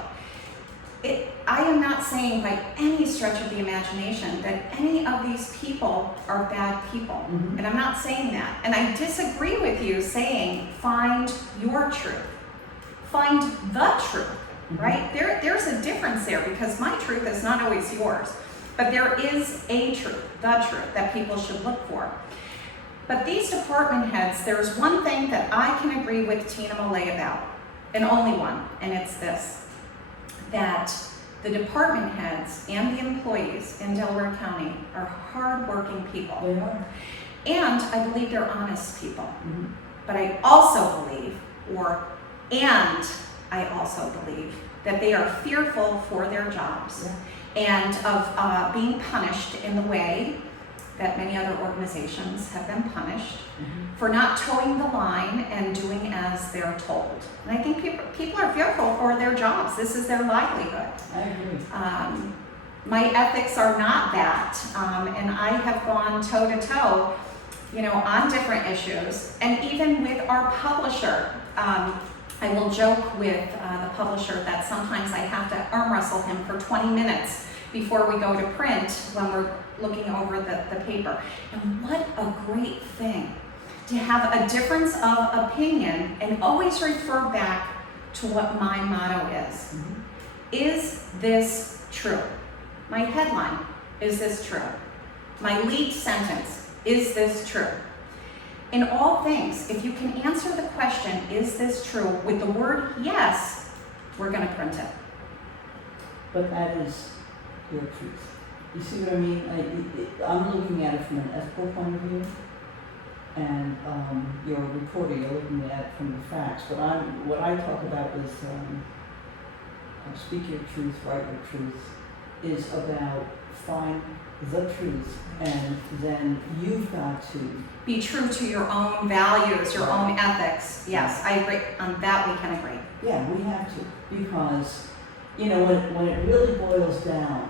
I am not saying by any stretch of the imagination that any of these people are bad people. Mhm. And I'm not saying that. And I disagree with you saying find your truth. Find the truth, Mhm. right? There's a difference there because my truth is not always yours. But there is a truth, the truth, that people should look for. But these department heads, there's one thing that I can agree with Tina Molay about, and only one, and it's this. That the department heads and the employees in Delaware County are hardworking people. They are. And I believe they're honest people. Mhm. But I also believe, that they are fearful for their jobs and of being punished in the way that many other organizations have been punished Mhm. for not towing the line and doing as they're told. And I think people are fearful for their jobs. This is their livelihood. I agree. My ethics are not that, and I have gone toe to toe, on different issues, and even with our publisher. I will joke with the publisher that sometimes I have to arm wrestle him for 20 minutes before we go to print when we're looking over the paper. And what a great thing to have a difference of opinion and always refer back to what my motto is. Mhm. Is this true? My headline, is this true? My lead sentence, is this true? In all things, if you can answer the question, is this true, with the word yes, we're going to print it. But that is your truth. You see what I mean? I'm looking at it from an ethical point of view, and you're a reporter, you're looking at it from the facts. But what I talk about with speak your truth, write your truth, is about find the truth, and then you've got to Be true to your own values, your Right. own ethics. Yes, I agree. On that we can agree. Yeah, we have to, because, when it really boils down,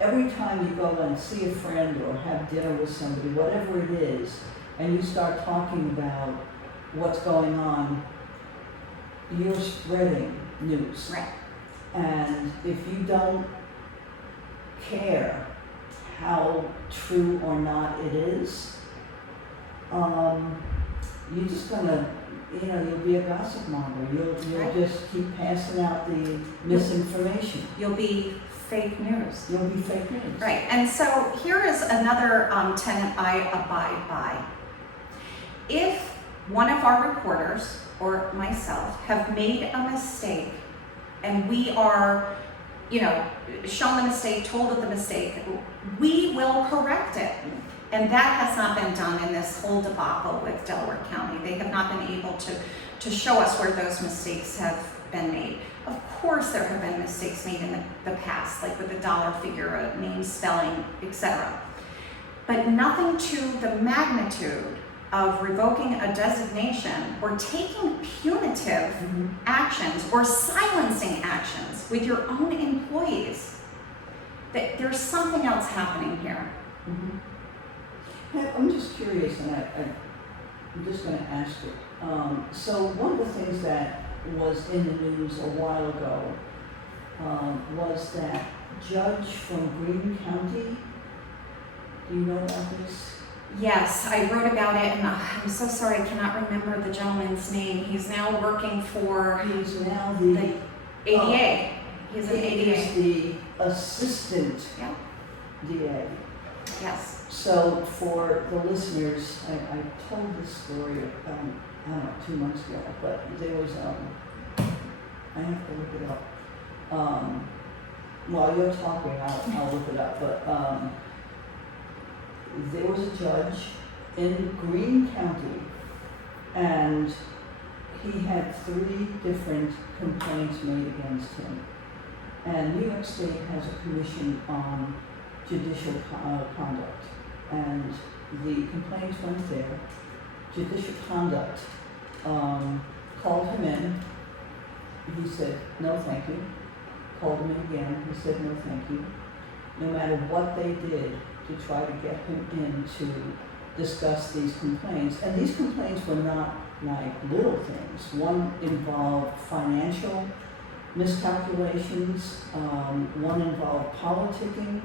every time you go and see a friend or have dinner with somebody, whatever it is, and you start talking about what's going on, you're spreading news. Right. And if you don't care how true or not it is, you're just gonna, you'll be a gossip monger. You'll Right. just keep passing out the misinformation. You'll be fake news. You'll be fake news. Right, and so here is another tenet I abide by. If one of our reporters or myself have made a mistake and we are, shown the mistake, told of the mistake, we will correct it. And that has not been done in this whole debacle with Delaware County. They have not been able to show us where those mistakes have been made. Of course there have been mistakes made in the past, like with the dollar figure, a name spelling, etc. But nothing to the magnitude of revoking a designation or taking punitive Mhm. actions or silencing actions with your own employees. That there's something else happening here. Mhm. I'm just curious, and I'm just going to ask it. So one of the things that was in the news a while ago was that judge from Greene County. Do you know about this? Yes, I wrote about it, and I'm so sorry I cannot remember the gentleman's name. He's now working for He's now the ADA. He's an he ADA. is the assistant Yeah. DA. Yes. So for the listeners, I told this story, I don't know, 2 months ago, but there was, I have to look it up. While you're talking, I'll look it up, but there was a judge in Greene County, and he had 3 different complaints made against him. And New York State has a commission on judicial conduct, and the complaints went there. Judicial conduct called him in. He said, no thank you. Called him in again. He said, no thank you. No matter what they did to try to get him in to discuss these complaints, and these complaints were not like little things. One involved financial miscalculations, one involved politicking,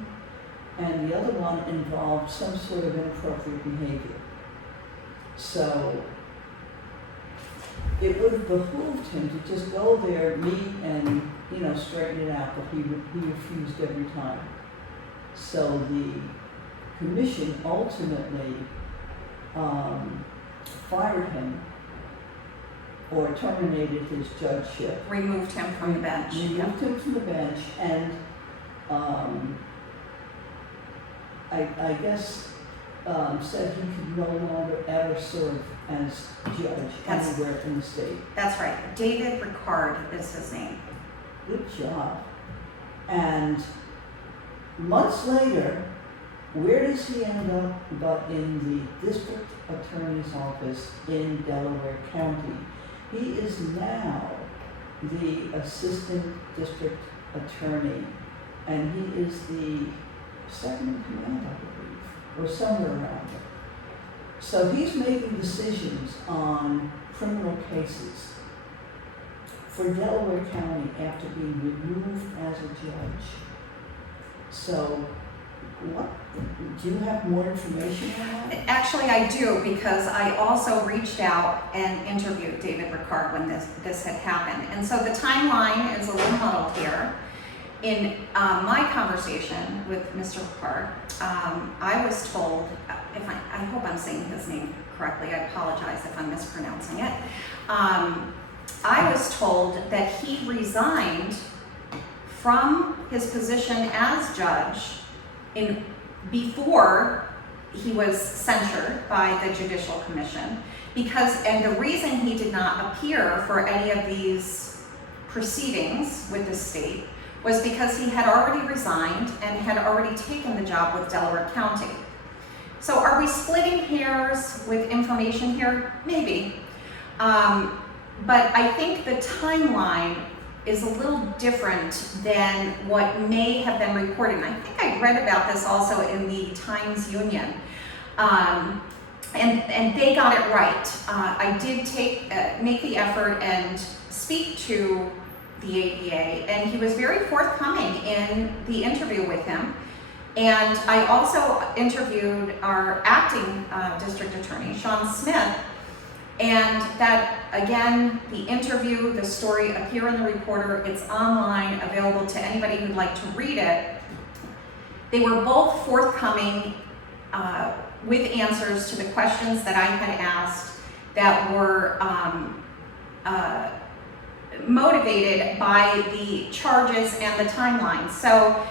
and the other one involved some sort of inappropriate behavior. So it would have behooved him to just go there, meet, and straighten it out, but he refused every time. So the commission ultimately fired him or terminated his judgeship. Removed him from the bench. Removed him from the bench, and I guess said he could no longer ever serve as judge anywhere in the state. That's right. David Ricard is his name. Good job. And months later, where does he end up but in the district attorney's office in Delaware County? He is now the assistant district attorney, and he is the second in command, I believe, or somewhere around there. So he's making decisions on criminal cases for Delaware County after being removed as a judge. So what, do you have more information on that? Actually, I do, because I also reached out and interviewed David Ricard when this had happened. And so the timeline is a little muddled here. In my conversation with Mr. Ricard, I was told, I hope I'm saying his name correctly, I apologize if I'm mispronouncing it. I was told that he resigned from his position as judge before he was censured by the Judicial Commission, and the reason he did not appear for any of these proceedings with the state was because he had already resigned and had already taken the job with Delaware County. So are we splitting hairs with information here? Maybe. But I think the timeline is a little different than what may have been reported. And I think I read about this also in the Times-Union. And they got it right. I did make the effort and speak to the ADA, and he was very forthcoming in the interview with him. And I also interviewed our acting district attorney, Sean Smith, and that, again, the interview, the story appear in the Reporter. It's online, available to anybody who'd like to read it. They were both forthcoming with answers to the questions that I had asked that were motivated by the charges and the timeline. So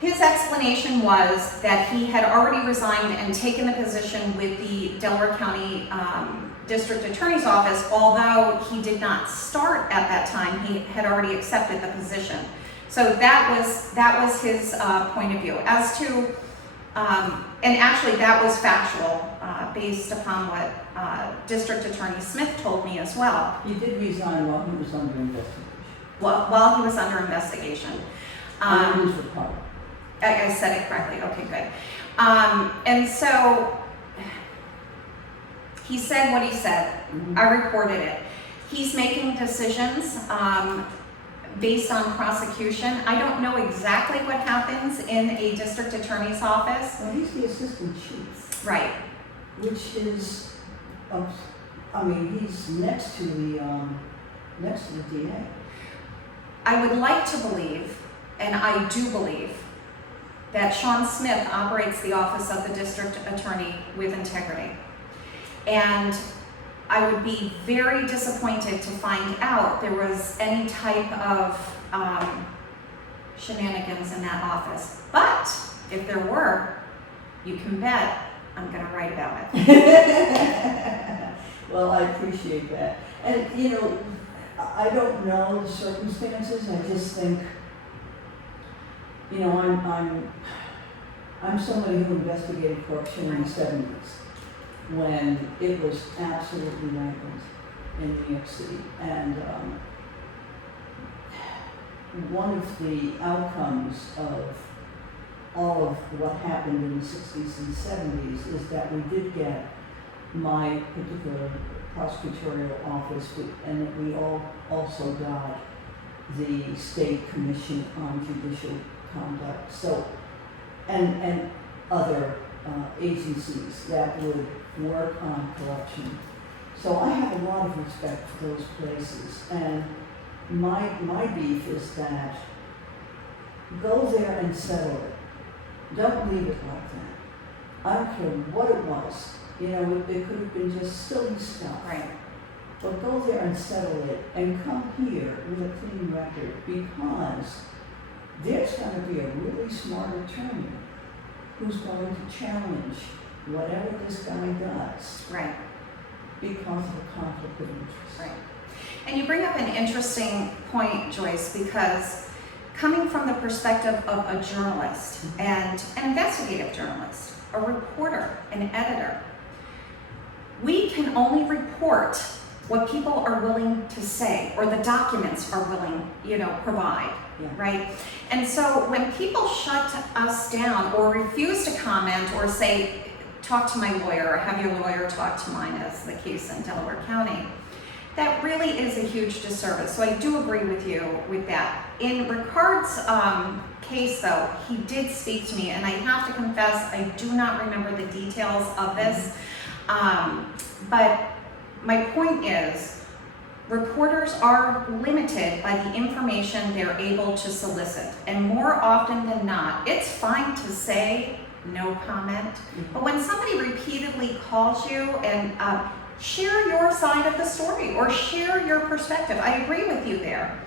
his explanation was that he had already resigned and taken the position with the Delaware County District Attorney's Office, although he did not start at that time. He had already accepted the position. So that was his point of view. As to, and actually that was factual based upon what District Attorney Smith told me as well. He did resign while he was under investigation. While he was under investigation. Under his report. I said it correctly. Okay, good. And so He said what he said. Mhm. I reported it. He's making decisions based on prosecution. I don't know exactly what happens in a district attorney's office. Well, he's the assistant chief, Right. which is, I mean, he's next to the DA. I would like to believe, and I do believe, that Sean Smith operates the office of the district attorney with integrity. And I would be very disappointed to find out there was any type of shenanigans in that office. But if there were, you can bet I'm going to write about it. Well, I appreciate that. And, you know, I don't know the circumstances. I just think, you know, I'm somebody who investigated corruption in the 70s when it was absolutely rampant in New York City. And one of the outcomes of all of what happened in the 60s and 70s is that we did get my particular prosecutorial office, and that we all also got the State Commission on Judicial Conduct. So, and other agencies that would work on corruption. So I have a lot of respect for those places, and my beef is that go there and settle it. Don't leave it like that. I don't care what it was. You know, it could have been just silly stuff. Right. But go there and settle it and come here with a clean record, because there's going to be a really smart attorney who's going to challenge whatever this guy does Right. because of a conflict of interest. Right. And you bring up an interesting point, Joyce, because coming from the perspective of a journalist and an investigative journalist, a reporter, an editor, we can only report what people are willing to say or the documents are willing, provide, Yeah. right? And so when people shut us down or refuse to comment or say, talk to my lawyer or have your lawyer talk to mine, as the case in Delaware County, that really is a huge disservice. So I do agree with you with that. In Ricard's case, though, he did speak to me, and I have to confess, I do not remember the details of this. But my point is, reporters are limited by the information they're able to solicit. And more often than not, it's fine to say no comment. But when somebody repeatedly calls you and share your side of the story or share your perspective, I agree with you there.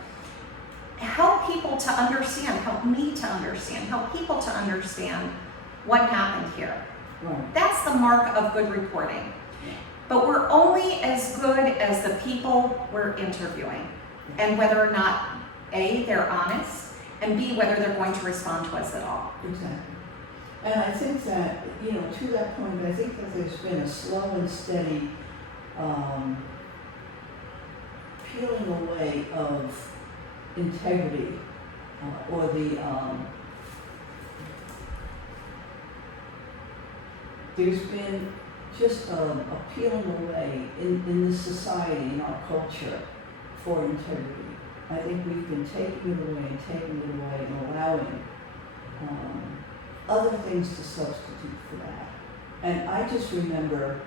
Help people to understand, help me to understand, help people to understand what happened here. Right. That's the mark of good reporting. But we're only as good as the people we're interviewing, and whether or not, A, they're honest, and B, whether they're going to respond to us at all. Exactly. And I think that, to that point, I think that there's been a slow and steady peeling away of integrity or the there's been just a peeling away in this society, in our culture, for integrity. I think we've been taking it away and allowing other things to substitute for that. And I just remember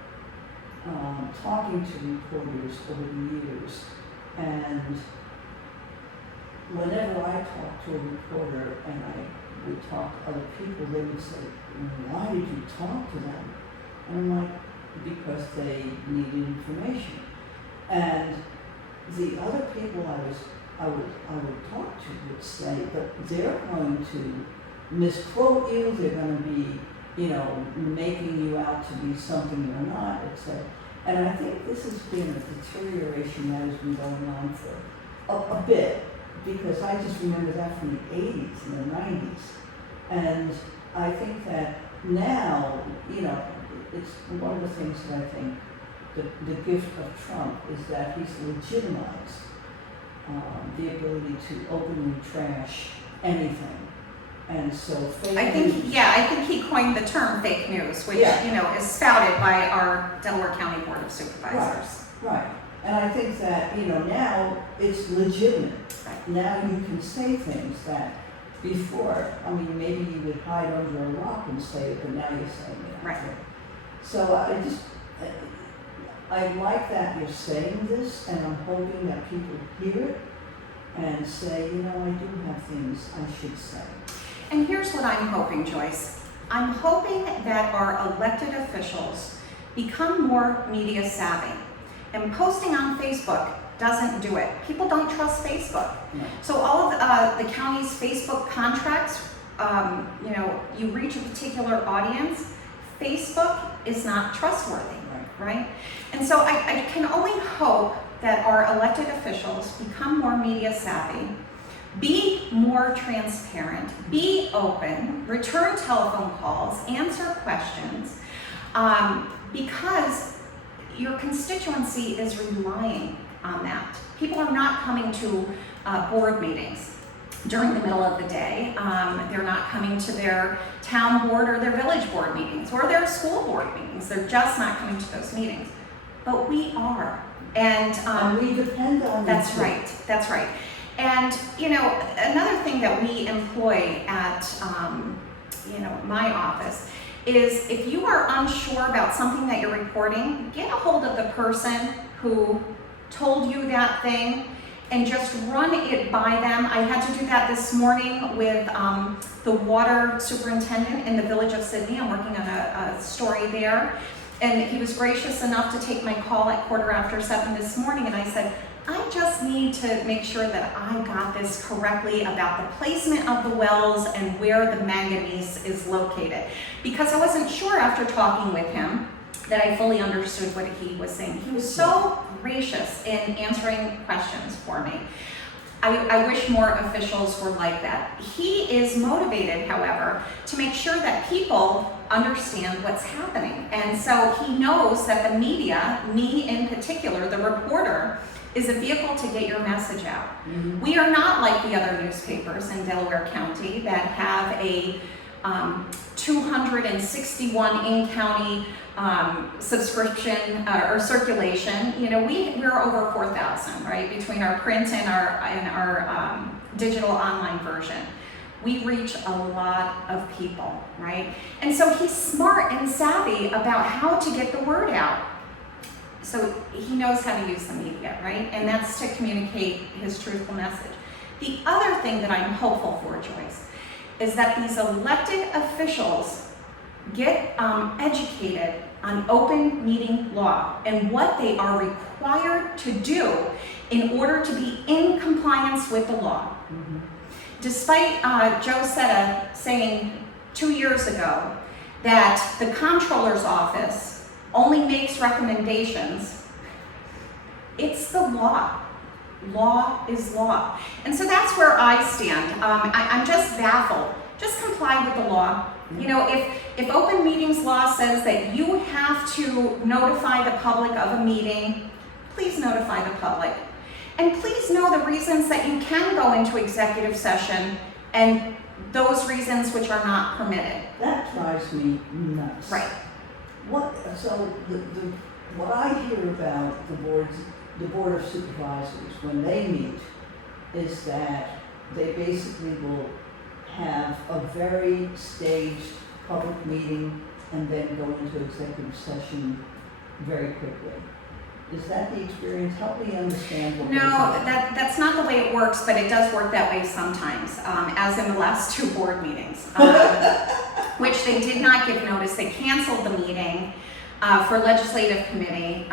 talking to reporters over the years, and whenever I talked to a reporter and I would talk to other people, they would say, "Why did you talk to them?" And I'm like, "Because they needed information." And the other people I would talk to would say, "But they're going to misquote you. They're going to be, making you out to be something you're not," etc. And I think this has been a deterioration that has been going on for a bit, because I just remember that from the 80s and the 90s. And I think that now, it's one of the things that I think the gift of Trump is that he's legitimized the ability to openly trash anything. And so fake I news. think he coined the term fake news, which, Yeah. you know, is spouted by our Delaware County Board of Supervisors. Right, and I think that, you know, now it's legitimate. Right. Now you can say things that before, I mean, maybe you would hide under a rock and say it, but now you're saying it. Right. So I like that you're saying this, and I'm hoping that people hear it and say, you know, I do have things I should say. And here's what I'm hoping, Joyce. I'm hoping that our elected officials become more media savvy. And posting on Facebook doesn't do it. People don't trust Facebook. No. So all of the county's Facebook contracts, you know, you reach a particular audience, Facebook is not trustworthy, right? And so I can only hope that our elected officials become more media savvy, be more transparent, be open, return telephone calls, answer questions, because your constituency is relying on that. People are not coming to board meetings during the middle of the day. They're not coming to their town board or their village board meetings or their school board meetings. They're just not coming to those meetings. But we are. And we depend on That's you too. right, that's right. And, you know, another thing that we employ at, you know, my office is if you are unsure about something that you're reporting, get a hold of the person who told you that thing and just run it by them. I had to do that this morning with the water superintendent in the village of Sydney. I'm working on a story there. And he was gracious enough to take my call at 7:15 this morning, and I said, I just need to make sure that I got this correctly about the placement of the wells and where the manganese is located. Because I wasn't sure after talking with him that I fully understood what he was saying. He was so gracious in answering questions for me. I wish more officials were like that. He is motivated, however, to make sure that people understand what's happening. And so he knows that the media, me in particular, the reporter, is a vehicle to get your message out. Mhm. We are not like the other newspapers in Delaware County that have a 261 in-county subscription or circulation. You know, we're over 4,000, right, between our print and our digital online version. We reach a lot of people, right? And so he's smart and savvy about how to get the word out. So he knows how to use the media, right? And that's to communicate his truthful message. The other thing that I'm hopeful for, Joyce, is that these elected officials get educated on open meeting law and what they are required to do in order to be in compliance with the law. Mhm. Despite Joe Seta saying 2 years ago that the comptroller's office only makes recommendations, it's the law. Law is law. And so that's where I stand. I'm just baffled. Just comply with the law. You know, if open meetings law says that you have to notify the public of a meeting, please notify the public. And please know the reasons that you can go into executive session and those reasons which are not permitted. That drives me nuts. Right. So what I hear about the Board of Supervisors when they meet is that they basically will have a very staged public meeting and then go into executive session very quickly. Is that the experience? Help me understand what No, goes on. that's not the way it works, but it does work that way sometimes, as in the last 2 board meetings, which they did not give notice. They canceled the meeting for legislative committee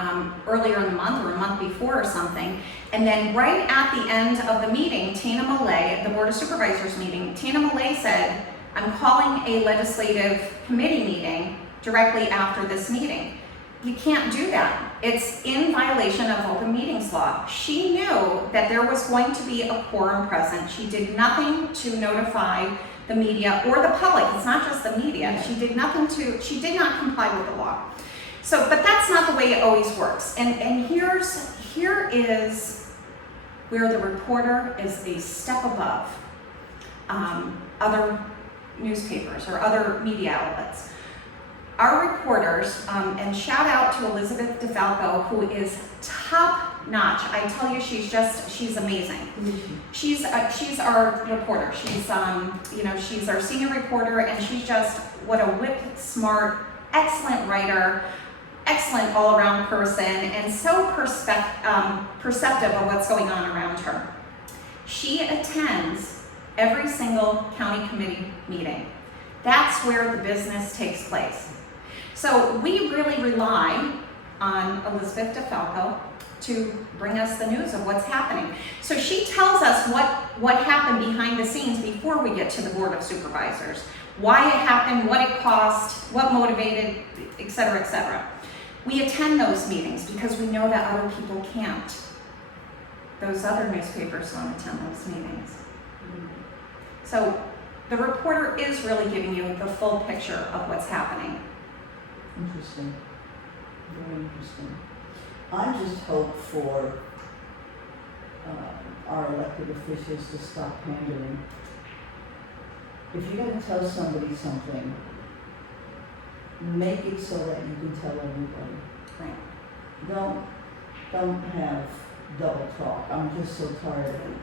earlier in the month or a month before or something. And then right at the end of the meeting, Tina Millay, the Board of Supervisors meeting, Tina Millay said, I'm calling a legislative committee meeting directly after this meeting. You can't do that. It's in violation of open meetings law. She knew that there was going to be a quorum present. She did nothing to notify the media or the public. It's not just the media. She did not comply with the law. So, but that's not the way it always works. And here is where the reporter is a step above other newspapers or other media outlets. Our reporters, and shout out to Elizabeth DeFalco, who is top notch. I tell you, she's amazing. She's our reporter. She's she's our senior reporter, and she's just what a whip smart, excellent writer, excellent all around person, and so perceptive of what's going on around her. She attends every single county committee meeting. That's where the business takes place. So we really rely on Elizabeth DeFalco to bring us the news of what's happening. So she tells us what happened behind the scenes before we get to the Board of Supervisors, why it happened, what it cost, what motivated, et cetera, et cetera. We attend those meetings because we know that other people can't. Those other newspapers don't attend those meetings. So the reporter is really giving you the full picture of what's happening. Interesting. Very interesting. I just hope for our elected officials to stop pandering. If you're going to tell somebody something, make it so that you can tell everybody. Right. Don't have double talk. I'm just so tired of it.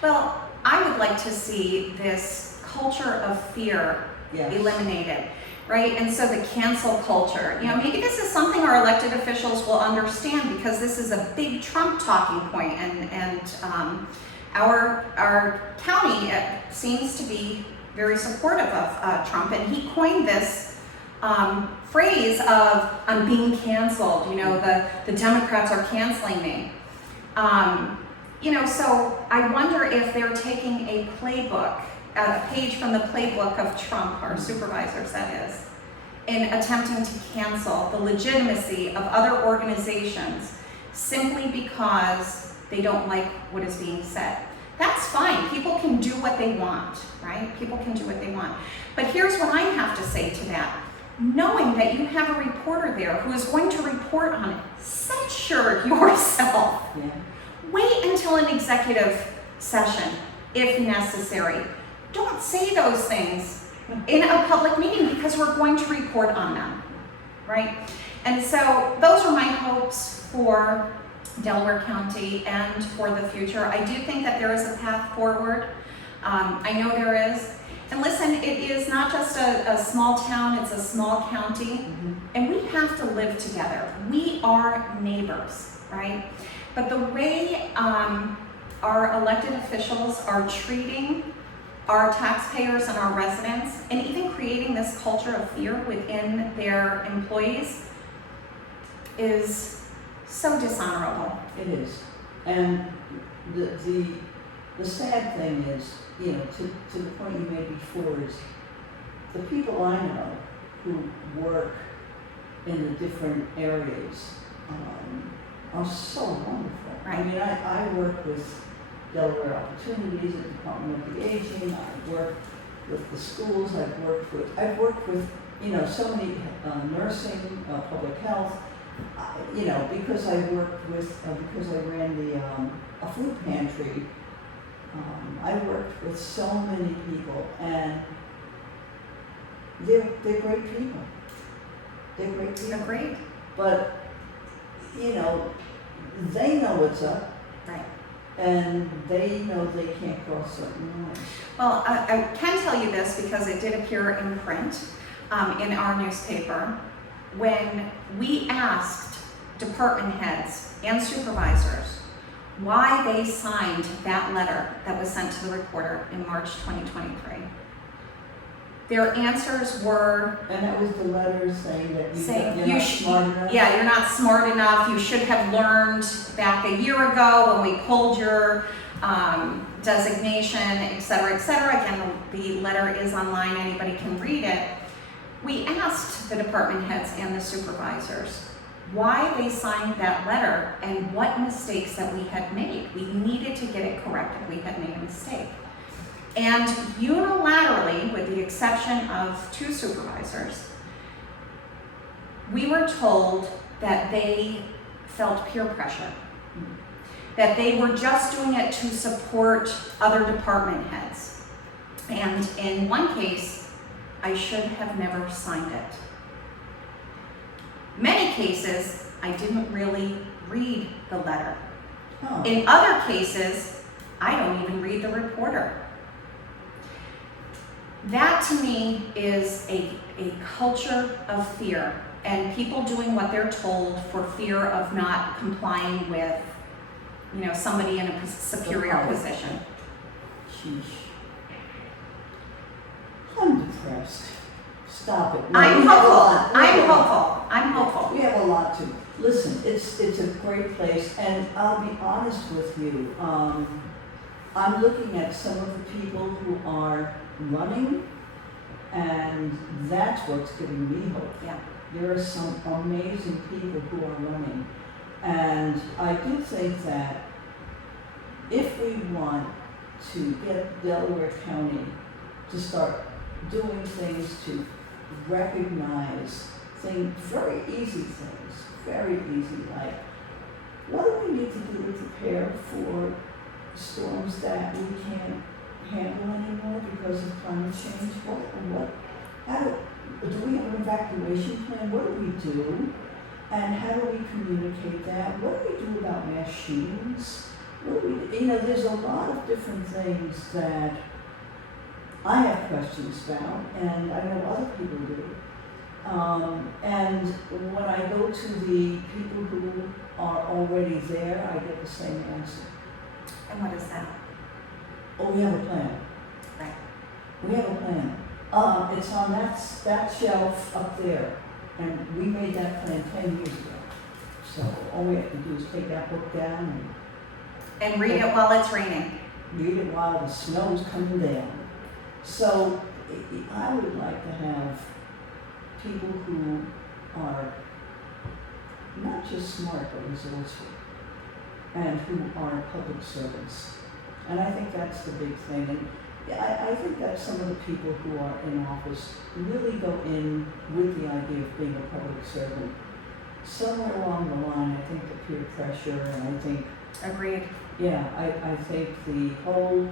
Well, I would like to see this culture of fear eliminated, right? And so the cancel culture, maybe this is something our elected officials will understand, because this is a big Trump talking point, and our county seems to be very supportive of Trump, and he coined this phrase of "I'm being canceled." The Democrats are canceling me. So I wonder if they're taking a page from the playbook of Trump, our supervisors that is, in attempting to cancel the legitimacy of other organizations simply because they don't like what is being said. That's fine. People can do what they want, right? People can do what they want. But here's what I have to say to that. Knowing that you have a reporter there who is going to report on it, censure yourself. Yeah. Wait until an executive session, if necessary. Don't say those things in a public meeting, because we're going to report on them, right? And so those are my hopes for Delaware County and for the future. I do think that there is a path forward. I know there is. And listen, it is not just a small town, it's a small county, and we have to live together. We are neighbors, right? But the way our elected officials are treating our taxpayers and our residents, and even creating this culture of fear within their employees, is so dishonorable. It is. And the sad thing is, to the point you made before, is the people I know who work in the different areas are so wonderful. Right. I mean, I work with Delaware Opportunities at the Department of the Aging. I work with the schools. I've worked with so many nursing, public health. Because I worked with because I ran a food pantry. I worked with so many people, and they're great people. They're great people. They're great. But they know what's up. Right. And they know they can't cross certain lines. Well, I can tell you this because it did appear in print in our newspaper. When we asked department heads and supervisors why they signed that letter that was sent to the reporter in March 2023, their answers were... And that was the letter saying that you're not smart enough? Yeah, you're not smart enough. You should have learned back a year ago when we pulled your designation, et cetera, et cetera. Again, the letter is online. Anybody can read it. We asked the department heads and the supervisors why they signed that letter and what mistakes that we had made. We needed to get it corrected. We had made a mistake. And unilaterally, with the exception of 2 supervisors, we were told that they felt peer pressure, that they were just doing it to support other department heads. And in one case, I should have never signed it. Many cases, I didn't really read the letter. Oh. In other cases, I don't even read the reporter. That to me is a culture of fear, and people doing what they're told for fear of not complying with, somebody in a superior position. Sheesh. I'm depressed. Stop it. No, I'm we have a hopeful. lot. I'm hopeful. We have a lot to. Listen, it's a great place, and I'll be honest with you. I'm looking at some of the people who are running, and that's what's giving me hope. Yeah. There are some amazing people who are running, and I do think that if we want to get Delaware County to start doing things to recognize things, very easy things, very easy, like what do we need to do to prepare for storms that we can't handle anymore because of climate change? How do we have an evacuation plan? What do we do? And how do we communicate that? What do we do about mass shootings? What do we, there's a lot of different things that I have questions about, and I know other people do. And when I go to the people who are already there, I get the same answer. And what is that? Oh, we have a plan. Right. We have a plan. It's on that shelf up there, and we made that plan 10 years ago. So all we have to do is take that book down And read it while it's raining. and read it while the snow's coming down. So I would like to have people who are not just smart but resourceful, and who are public servants. And I think that's the big thing. And I think that some of the people who are in office really go in with the idea of being a public servant. Somewhere along the line, I think the peer pressure, and I think, Agreed. I think the whole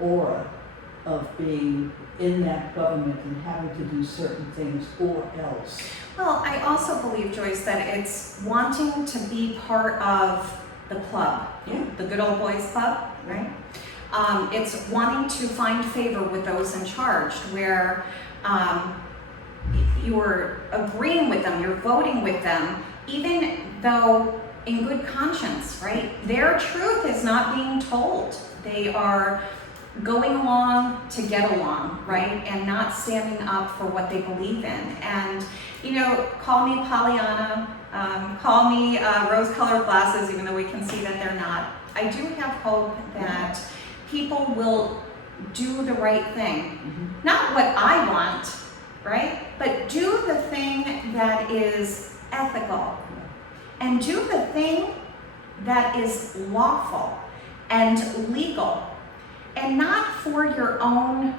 aura of being in that government and having to do certain things or else. Well, I also believe, Joyce, that it's wanting to be part of the club, Yeah. the good old boys club, right? It's wanting to find favor with those in charge, where you're agreeing with them, you're voting with them, even though in good conscience, right? Their truth is not being told. They are going along to get along, right? And not standing up for what they believe in. And, call me Pollyanna, call me rose-colored glasses, even though we can see that they're not. I do have hope that people will do the right thing. Mm-hmm. Not what I want, right? But do the thing that is ethical. And do the thing that is lawful and legal. And not for your own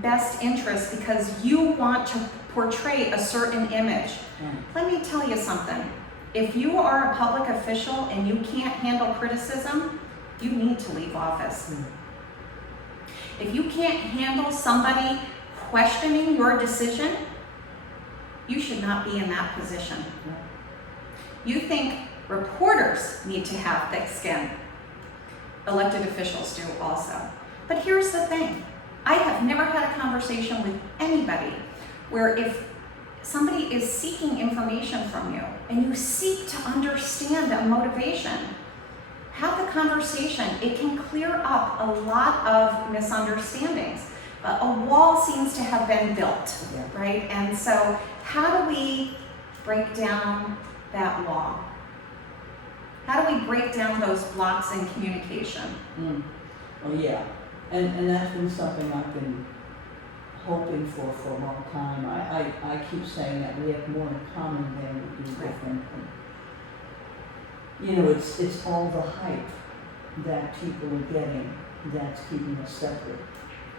best interest because you want to portray a certain image. Let me tell you something. If you are a public official and you can't handle criticism, you need to leave office. If you can't handle somebody questioning your decision, you should not be in that position. You think reporters need to have thick skin. Elected officials do also. But here's the thing. I have never had a conversation with anybody where if somebody is seeking information from you and you seek to understand a motivation, have the conversation. It can clear up a lot of misunderstandings. But a wall seems to have been built, right? And so how do we break down that wall? How do we break down those blocks in communication? Oh yeah, and that's been something I've been hoping for a long time. I keep saying that we have more in common than we do different. And, it's all the hype that people are getting that's keeping us separate.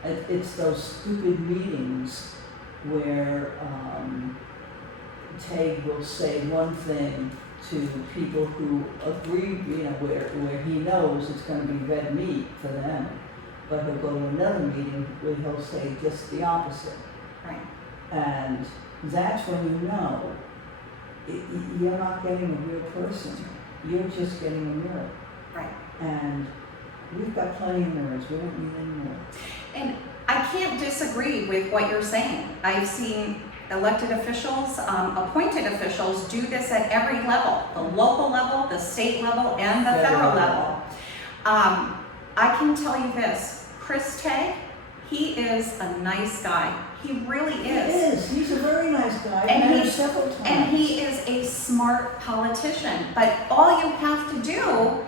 It's those stupid meetings where Tag will say one thing to people who agree, where he knows it's going to be red meat for them, but he'll go to another meeting where he'll say just the opposite. Right. And that's when you know you're not getting a real person. You're just getting a mirror. Right. And we've got plenty of mirrors. We don't need any more. And I can't disagree with what you're saying. I've seen elected officials, appointed officials do this at every level, the local level, the state level, and the federal level. I can tell you this, Chris Tay, he is a nice guy. He really is. He is. He's a very nice guy. And I've met him he's- several times. And he is a smart politician. But all you have to do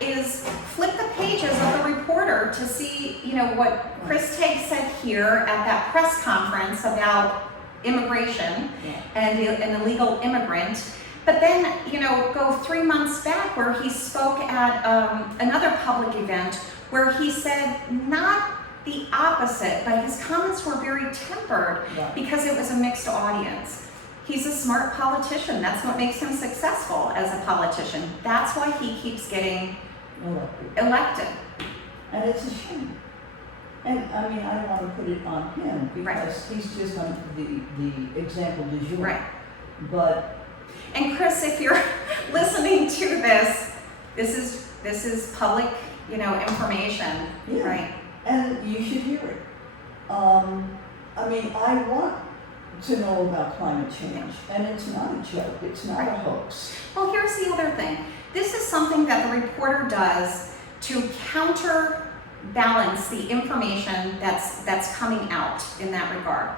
is flip the pages of the reporter to see, what Chris Tay said here at that press conference about immigration and an illegal immigrant. But then, go 3 months back where he spoke at another public event where he said not the opposite, but his comments were very tempered Right. because it was a mixed audience. He's a smart politician. That's what makes him successful as a politician. That's why he keeps getting elected. And it's a shame. And I mean, I don't want to put it on him because he's just on the example du jour. Right. But And Chris, if you're listening to this is public, information, yeah, right? and you should hear it. I mean, I want to know about climate change, and it's not a joke. It's not a hoax. Well, here's the other thing. This is something that the reporter does to counterbalance the information that's coming out in that regard.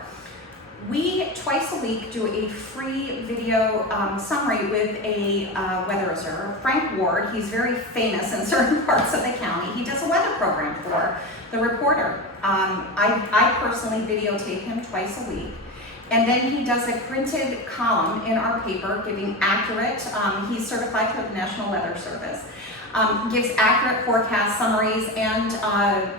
We, twice a week, do a free video summary with a weather observer, Frank Ward. He's very famous in certain parts of the county. He does a weather program for the reporter. I personally videotape him twice a week. And then he does a printed column in our paper giving accurate, he's certified for the National Weather Service, gives accurate forecast summaries and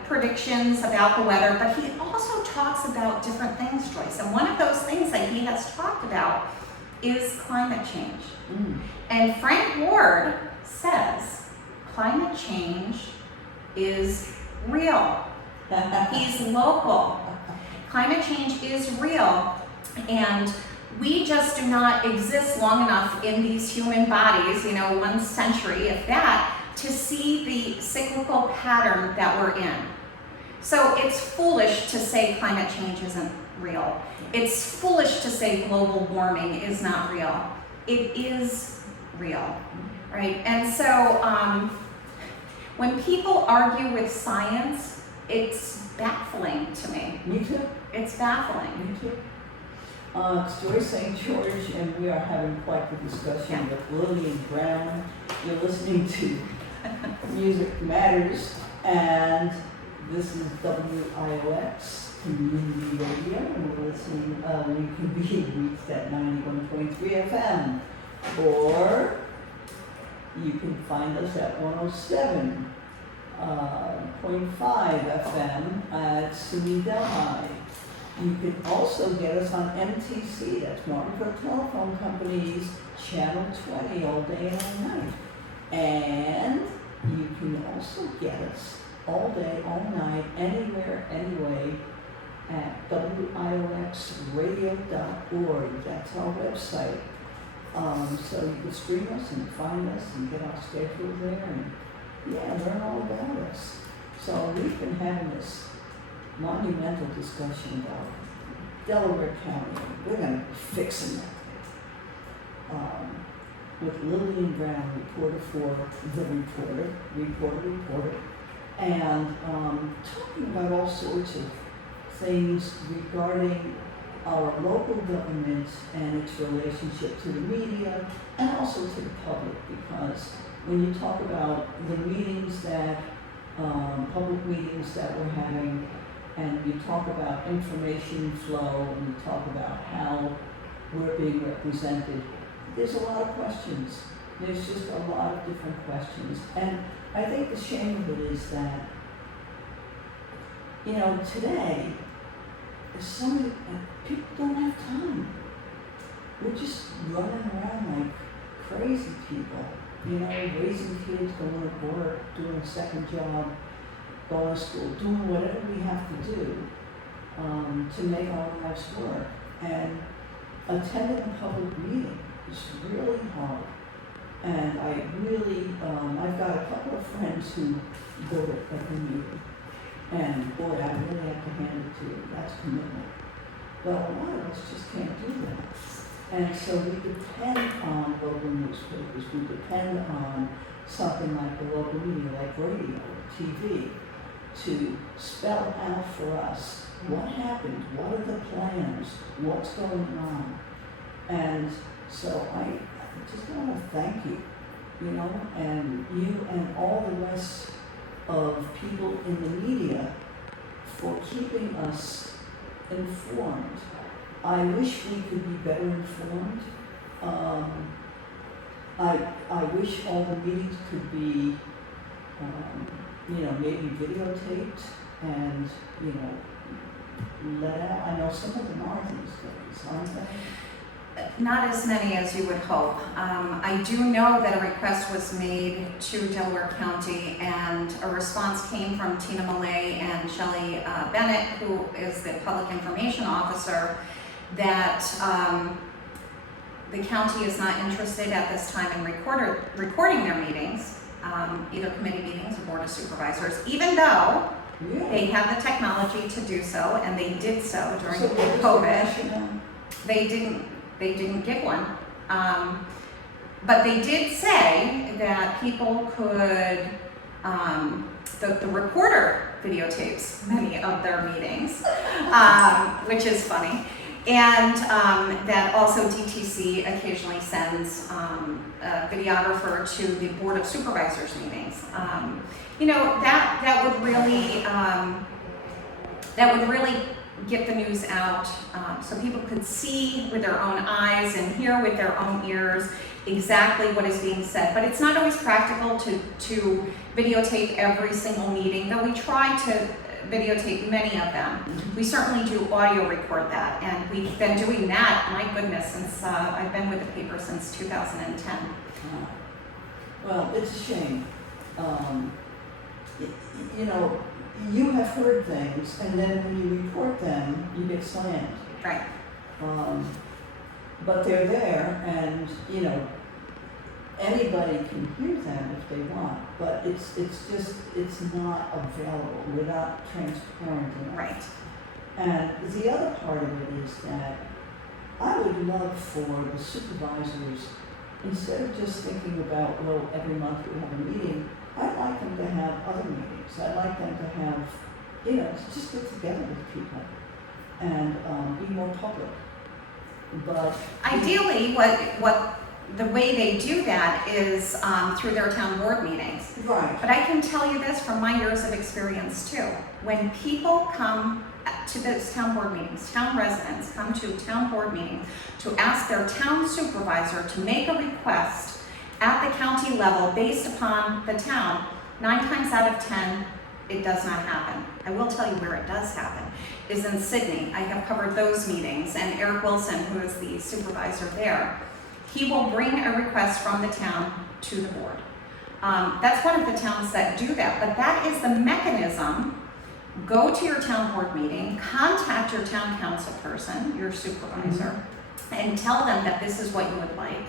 predictions about the weather, but he also talks about different things, Joyce. And one of those things that he has talked about is climate change. And Frank Ward says climate change is real. He's local. Climate change is real. And we just do not exist long enough in these human bodies, 1 century, if that, to see the cyclical pattern that we're in. So it's foolish to say climate change isn't real. It's foolish to say global warming is not real. It is real, right? And so when people argue with science, it's baffling to me. Me too. It's baffling. Me too. It's Joyce St. George, and we are having quite the discussion with Lillian and Browne. You're listening to Music Matters, and this is WIOX Community Radio, and we're listening, we can be reached at 91.3 FM, or you can find us at 107.5 FM at SUNY Delhi. You can also get us on MTC, that's Martinville Telephone Company's Channel 20 all day and all night. And you can also get us all day, all night, anywhere, anyway, at WIOXradio.org. That's our website. So you can stream us and find us and get our schedule there and, learn all about us. So we've been having this monumental discussion about Delaware County. We're going to be fixing that. With Lillian Browne, reporter for The Reporter, and talking about all sorts of things regarding our local government and its relationship to the media and also to the public, because when you talk about the meetings that, public meetings that we're having, and you talk about information flow, and you talk about how we're being represented, there's a lot of questions. There's just a lot of different questions. And I think the shame of it is that, today, people don't have time. We're just running around like crazy people, raising kids, going to work, doing a second job. going to school, doing whatever we have to do to make our lives work. And attending a public meeting is really hard. And I really, I've got a couple of friends who go to every meeting. And boy, I really have to hand it to you, that's commitment. But a lot of us just can't do that. And so we depend on local newspapers, we depend on something like the local media, like radio or TV, to spell out for us what happened, what are the plans, what's going on. And so I just want to thank you, you know, and you and all the rest of people in the media for keeping us informed. I wish we could be better informed. I wish all the meetings could be, you know, maybe videotaped and, you know, let out. I know some of them are these days, aren't they? Not as many as you would hope. I do know that a request was made to Delaware County, and a response came from Tina Millay and Shelley Bennett, who is the public information officer, that the county is not interested at this time in recording their meetings, either committee meetings or board of supervisors, even though they have the technology to do so, and they did so during COVID. They didn't give one. But they did say that people could, the reporter videotapes many of their meetings, which is funny. And that also DTC occasionally sends a videographer to the Board of Supervisors meetings. You know, that would really get the news out so people could see with their own eyes and hear with their own ears exactly what is being said. But it's not always practical to videotape every single meeting, though we try to videotape many of them. We certainly do audio record that, and we've been doing that, my goodness, since I've been with the paper since 2010. Well, it's a shame. You know, you have heard things, and then when you report them, you get slammed. Right. But they're there, and you know, anybody can hear them if they want. But it's not available. We're not transparent enough. Right. And the other part of it is that I would love for the supervisors, instead of just thinking about, well, every month we have a meeting, I'd like them to have other meetings. I'd like them to have, you know, just get together with people and be more public. But ideally, what the way they do that is through their town board meetings. Right. But I can tell you this from my years of experience too. When people come to those town board meetings, town residents come to town board meetings to ask their town supervisor to make a request at the county level based upon the town, 9 times out of 10, it does not happen. I will tell you where it does happen, is in Sydney. I have covered those meetings, and Eric Wilson, who is the supervisor there, he will bring a request from the town to the board. That's one of the towns that do that, but that is the mechanism. Go to your town board meeting, contact your town council person, your supervisor, and tell them that this is what you would like.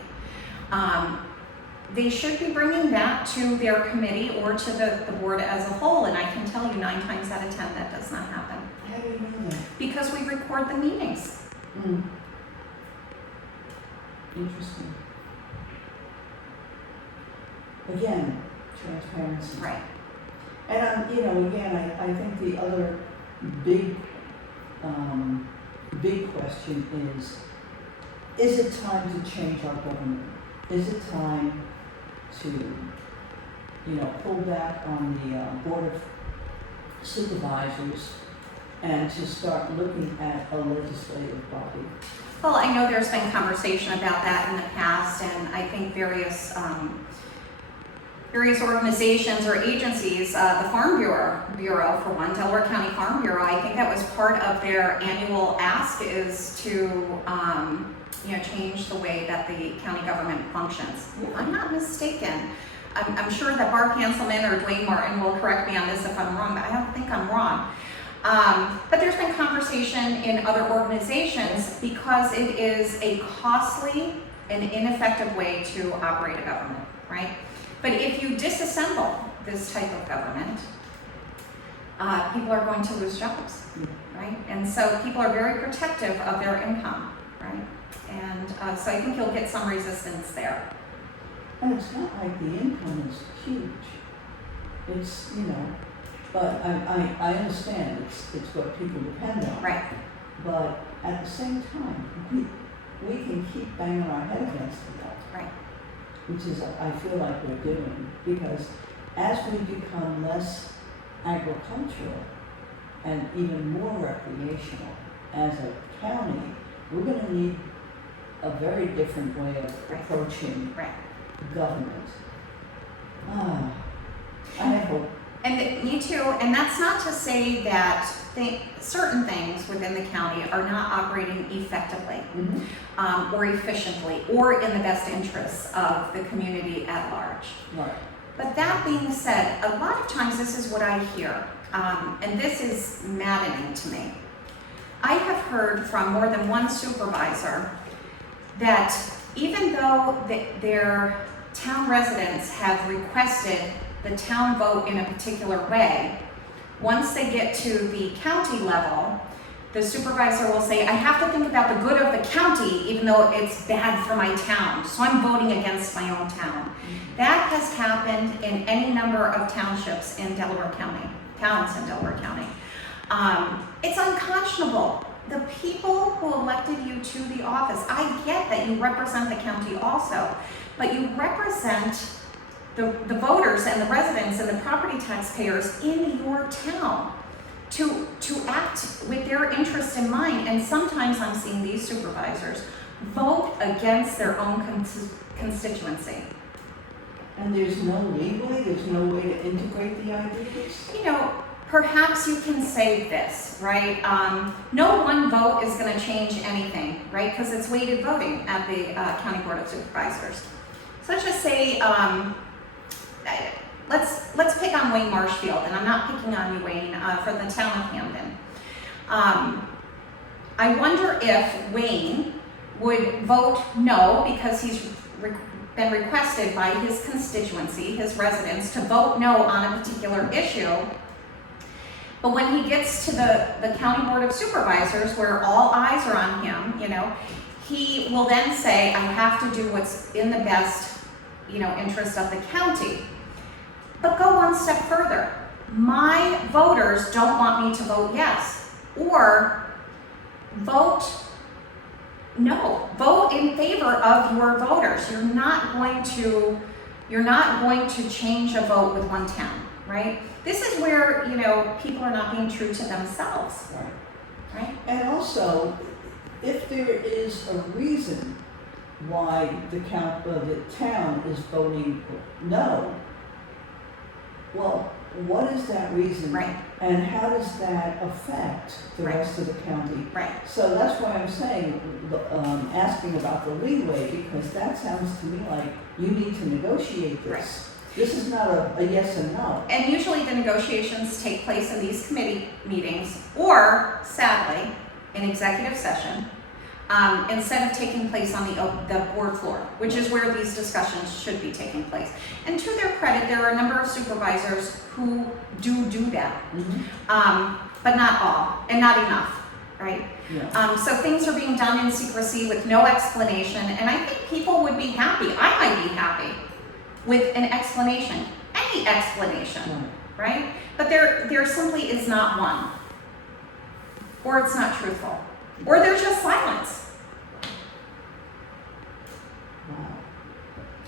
They should be bringing that to their committee or to the board as a whole, and I can tell you 9 times out of 10 that does not happen. How do you know that? Because we record the meetings. Interesting. Again, transparency. Right. And you know, again, I think the other big question is it time to change our government? Is it time to, you know, pull back on the Board of Supervisors and to start looking at a legislative body? Well, I know there's been conversation about that in the past, and I think various organizations or agencies, the Farm Bureau for one, Delaware County Farm Bureau, I think that was part of their annual ask is to change the way that the county government functions. If I'm not mistaken, I'm sure that Barb Hanselman or Dwayne Martin will correct me on this if I'm wrong, but I don't think I'm wrong. But there's been conversation in other organizations because it is a costly and ineffective way to operate a government, right? But if you disassemble this type of government, people are going to lose jobs, right? And so people are very protective of their income, right? And so I think you'll get some resistance there. And it's not like the income is huge. It's, but I understand it's what people depend on. Right. But at the same time, we can keep banging our head against the wall. Right. Which is, I feel like we're doing, because as we become less agricultural and even more recreational as a county, we're going to need a very different way of approaching government. I hope. And me too, and that's not to say that certain things within the county are not operating effectively or efficiently or in the best interests of the community at large. Right. But that being said, a lot of times this is what I hear, and this is maddening to me. I have heard from more than one supervisor that even though their town residents have requested the town vote in a particular way, once they get to the county level, the supervisor will say, I have to think about the good of the county even though it's bad for my town, so I'm voting against my own town. That has happened in any number of townships in Delaware County, towns in Delaware County. It's unconscionable. The people who elected you to the office, I get that you represent the county also, but you represent the voters and the residents and the property taxpayers in your town to act with their interest in mind. And sometimes I'm seeing these supervisors vote against their own constituency. And there's no leeway, there's no way to integrate the ideas? Perhaps you can say this, right? No one vote is going to change anything, right? Because it's weighted voting at the County Board of Supervisors. So let's just say, let's pick on Wayne Marshfield, and I'm not picking on you, Wayne, for the town of Hamden. I wonder if Wayne would vote no because he's been requested by his constituency, his residents, to vote no on a particular issue. But when he gets to the County Board of Supervisors, where all eyes are on him, he will then say, I have to do what's in the best, interest of the county. But go one step further. My voters don't want me to vote yes, or vote no. Vote in favor of your voters. You're not going to change a vote with one town, right? This is where, people are not being true to themselves. Right? And also, if there is a reason why the town is voting no, well, what is that reason? Right. And how does that affect the rest of the county? Right. So that's why I'm saying, asking about the leeway, because that sounds to me like you need to negotiate this. Right. This is not a yes and no. And usually the negotiations take place in these committee meetings, or sadly, in executive session, instead of taking place on the board floor, which is where these discussions should be taking place. And to their credit, there are a number of supervisors who do that, but not all, and not enough, right? Yeah. So things are being done in secrecy with no explanation, and I think people would be happy, I might be happy, with an explanation, any explanation, right? But there simply is not one. Or it's not truthful. Or there's just silence. Wow.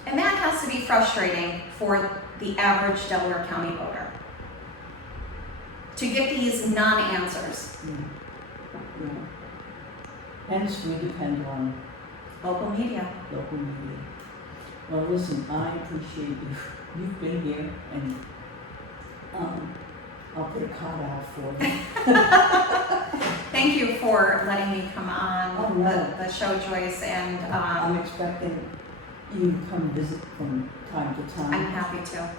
And that has to be frustrating for the average Delaware County voter. To get these non-answers. Yeah. Hence, we depend on Local media. local media. Well, listen, I appreciate you. You've been here, and I'll put a card out for you. Thank you for letting me come on Oh, no. the show, Joyce, and I'm expecting you come visit from time to time. I'm happy to.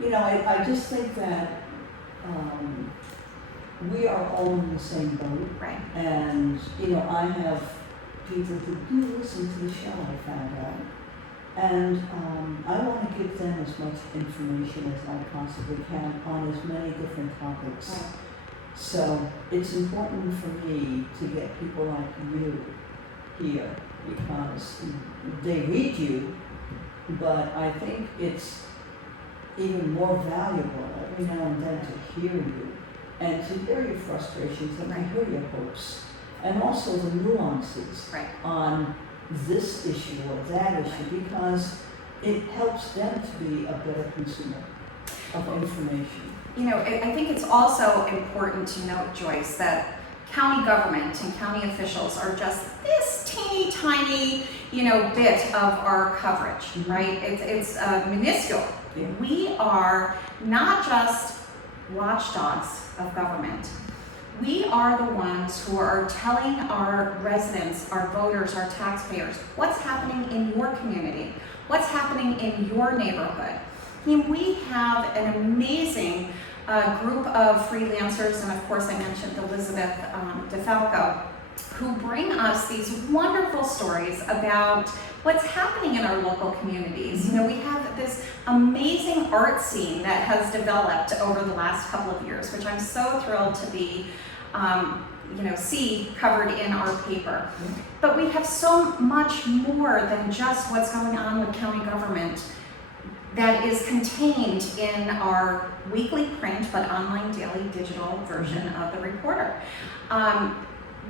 You know, I just think that we are all in the same boat. Right. And, you know, I have people who do listen to the show, I found out. And I want to give them as much information as I possibly can on as many different topics. Right. So it's important for me to get people like you here because they read you, but I think it's even more valuable every now and then to hear you and to hear your frustrations and to hear your hopes and also the nuances on this issue or that issue because it helps them to be a better consumer of information. You know, I think it's also important to note, Joyce, that county government and county officials are just this teeny tiny, you know, bit of our coverage, right? It's minuscule. Yeah. We are not just watchdogs of government. We are the ones who are telling our residents, our voters, our taxpayers, what's happening in your community, what's happening in your neighborhood. I mean, we have an amazing group of freelancers, and of course I mentioned Elizabeth DeFalco, who bring us these wonderful stories about what's happening in our local communities. You know, we have this amazing art scene that has developed over the last couple of years, which I'm so thrilled to be, you know, see covered in our paper. But we have so much more than just what's going on with county government that is contained in our weekly print but online daily digital version of the Reporter.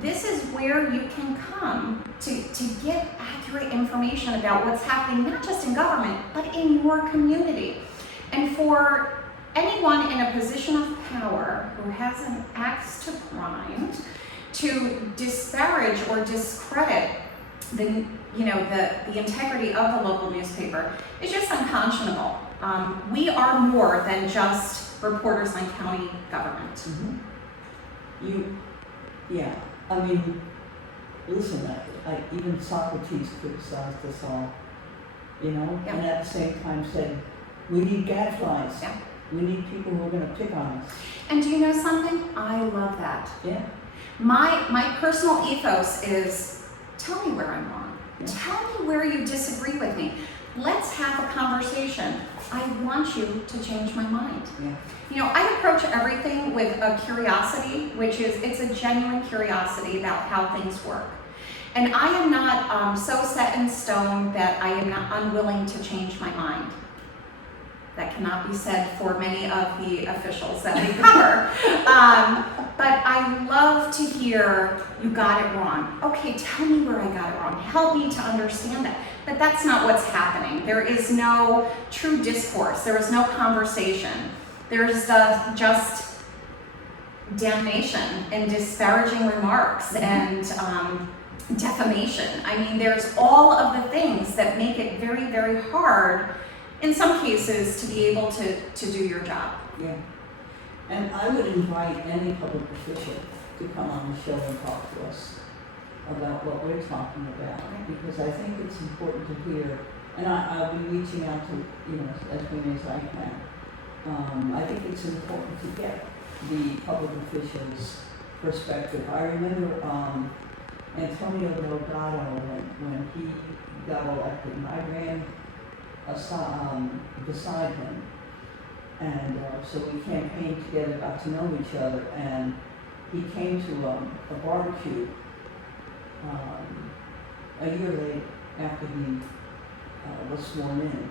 This is where you can come to get accurate information about what's happening not just in government but in your community. And for anyone in a position of power who has an axe to grind to disparage or discredit the integrity of the local newspaper is just unconscionable. We are more than just reporters on county government. Yeah, I mean, listen, even Socrates criticized us all, you know, and at the same time said, we need gadflies. Yeah. We need people who are going to pick on us. And do you know something? I love that. Yeah. My personal ethos is, tell me where I'm wrong. Yeah. Tell me where you disagree with me. Let's have a conversation. I want you to change my mind. Yeah. You know, I approach everything with a curiosity, which is, it's a genuine curiosity about how things work. And I am not so set in stone that I am not unwilling to change my mind. That cannot be said for many of the officials that we cover. But I love to hear, you got it wrong. Okay, tell me where I got it wrong. Help me to understand that. But that's not what's happening. There is no true discourse. There is no conversation. There's just damnation and disparaging remarks and defamation. I mean, there's all of the things that make it very, very hard in some cases to be able to do your job. Yeah. And I would invite any public official to come on the show and talk to us about what we're talking about, because I think it's important to hear, and I'll be reaching out to, you know, as many as I can. I think it's important to get the public officials' perspective. I remember Antonio Delgado, when he got elected, and I ran beside him, and so we campaigned together, got to know each other, and he came to a barbecue a year later after he was sworn in,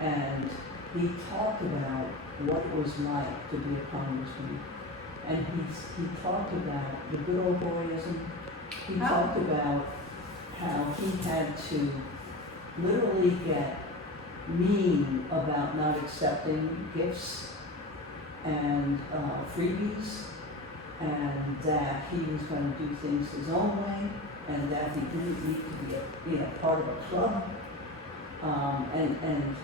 and he talked about what it was like to be a congressman, and he talked about the good old boyism. He talked about how he had to literally get mean about not accepting gifts and freebies, and that he was going to do things his own way, and that he didn't need to be a part of a club. And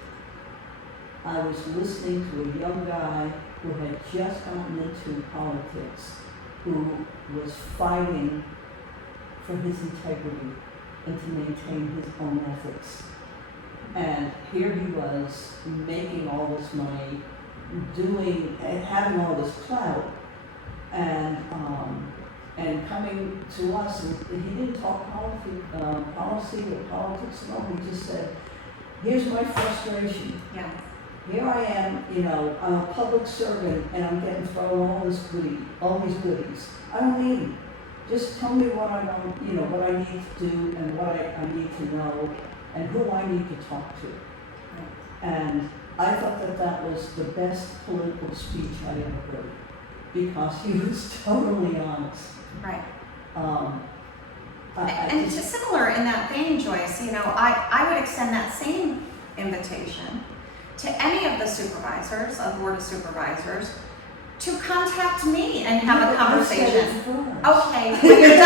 I was listening to a young guy who had just gotten into politics, who was fighting for his integrity and to maintain his own ethics. And here he was making all this money, having all this clout, and coming to us, and he didn't talk policy or politics at all. He just said, "Here's my frustration. Yeah. Here I am, I'm a public servant, and I'm getting thrown all these goodies. I don't need them. Just tell me what I want, what I need to do, and what I need to know, and who I need to talk to." And I thought that was the best political speech I ever heard, because he was totally honest. Right. And just similar in that vein, Joyce, I would extend that same invitation to any of the supervisors, of Board of Supervisors, to contact me and have a conversation. Okay, when you're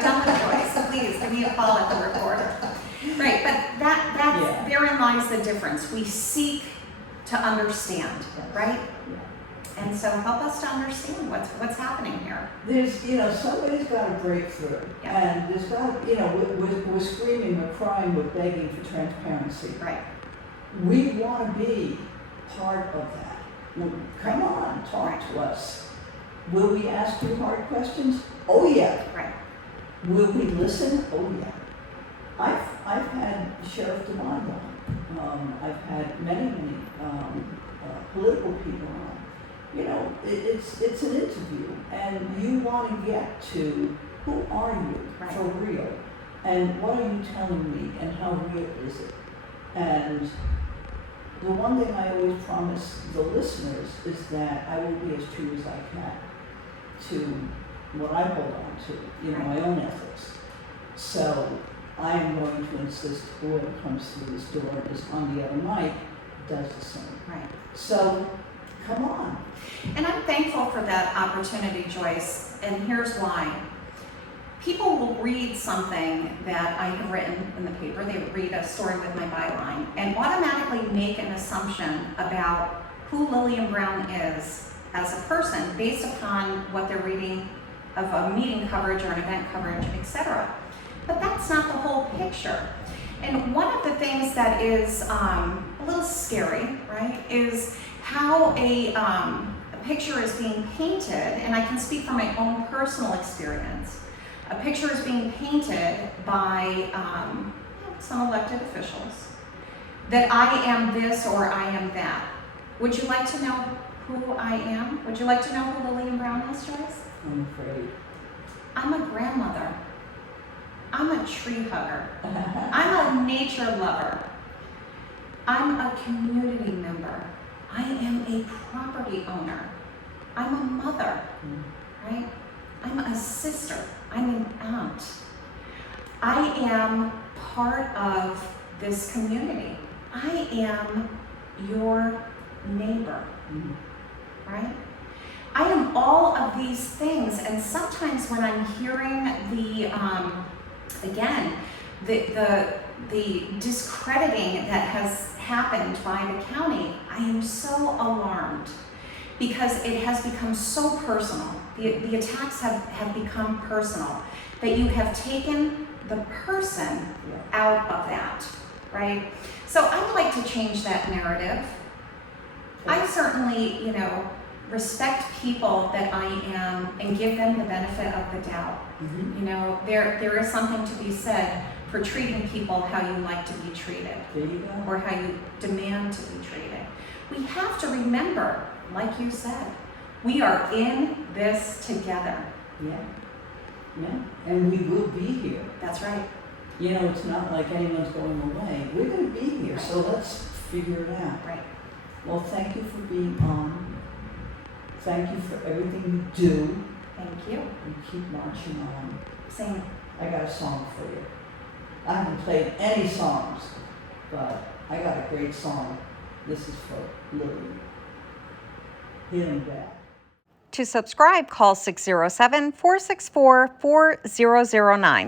done with Joyce, please give me a call at the recorder. Right, but therein lies the difference. We seek to understand, right? Yeah. And so help us to understand what's happening here. There's, somebody's got to break through. Yeah. And there's got to, we're screaming, we're crying, we're begging for transparency. Right. We want to be part of that. Well, come on, talk to us. Will we ask you hard questions? Oh yeah. Right. Will we listen? Oh yeah. I've had Sheriff Devon on. I've had many political people on. It's an interview, and you want to get to who are you for real, and what are you telling me, and how real is it? And the one thing I always promise the listeners is that I will be as true as I can to what I hold on to, my own ethics. So I am going to insist whoever comes through this door and is on the other mic does the same. Right. So come on. And I'm thankful for that opportunity, Joyce, and here's why. People will read something that I have written in the paper, they would read a story with my byline, and automatically make an assumption about who Lillian Browne is as a person based upon what they're reading of a meeting coverage or an event coverage, etc. But that's not the whole picture. And one of the things that is a little scary, right, is how a picture is being painted, and I can speak from my own personal experience. A picture is being painted by some elected officials that I am this or I am that. Would you like to know who I am? Would you like to know who Lillian Browne is, Joyce? I'm afraid. I'm a grandmother. I'm a tree hugger. I'm a nature lover. I'm a community member. I am a property owner. I'm a mother, right? I'm a sister. I'm an aunt. I am part of this community. I am your neighbor, right? I am all of these things, and sometimes when I'm hearing the discrediting that has happened by the county, I am so alarmed because it has become so personal. The attacks have become personal, that you have taken the person out of that, right? So I'd like to change that narrative. I certainly, respect people that I am and give them the benefit of the doubt. There is something to be said for treating people how you like to be treated, or how you demand to be treated. We have to remember, like you said, we are in this together. Yeah, and we will be here. That's right. It's not like anyone's going away. We're going to be here, so let's figure it out. Right. Well, thank you for being on. Thank you for everything you do. Thank you. You keep marching on. Same. I got a song for you. I haven't played any songs, but I got a great song. This is for Lillian. Healing Bad. To subscribe, call 607-464-4009.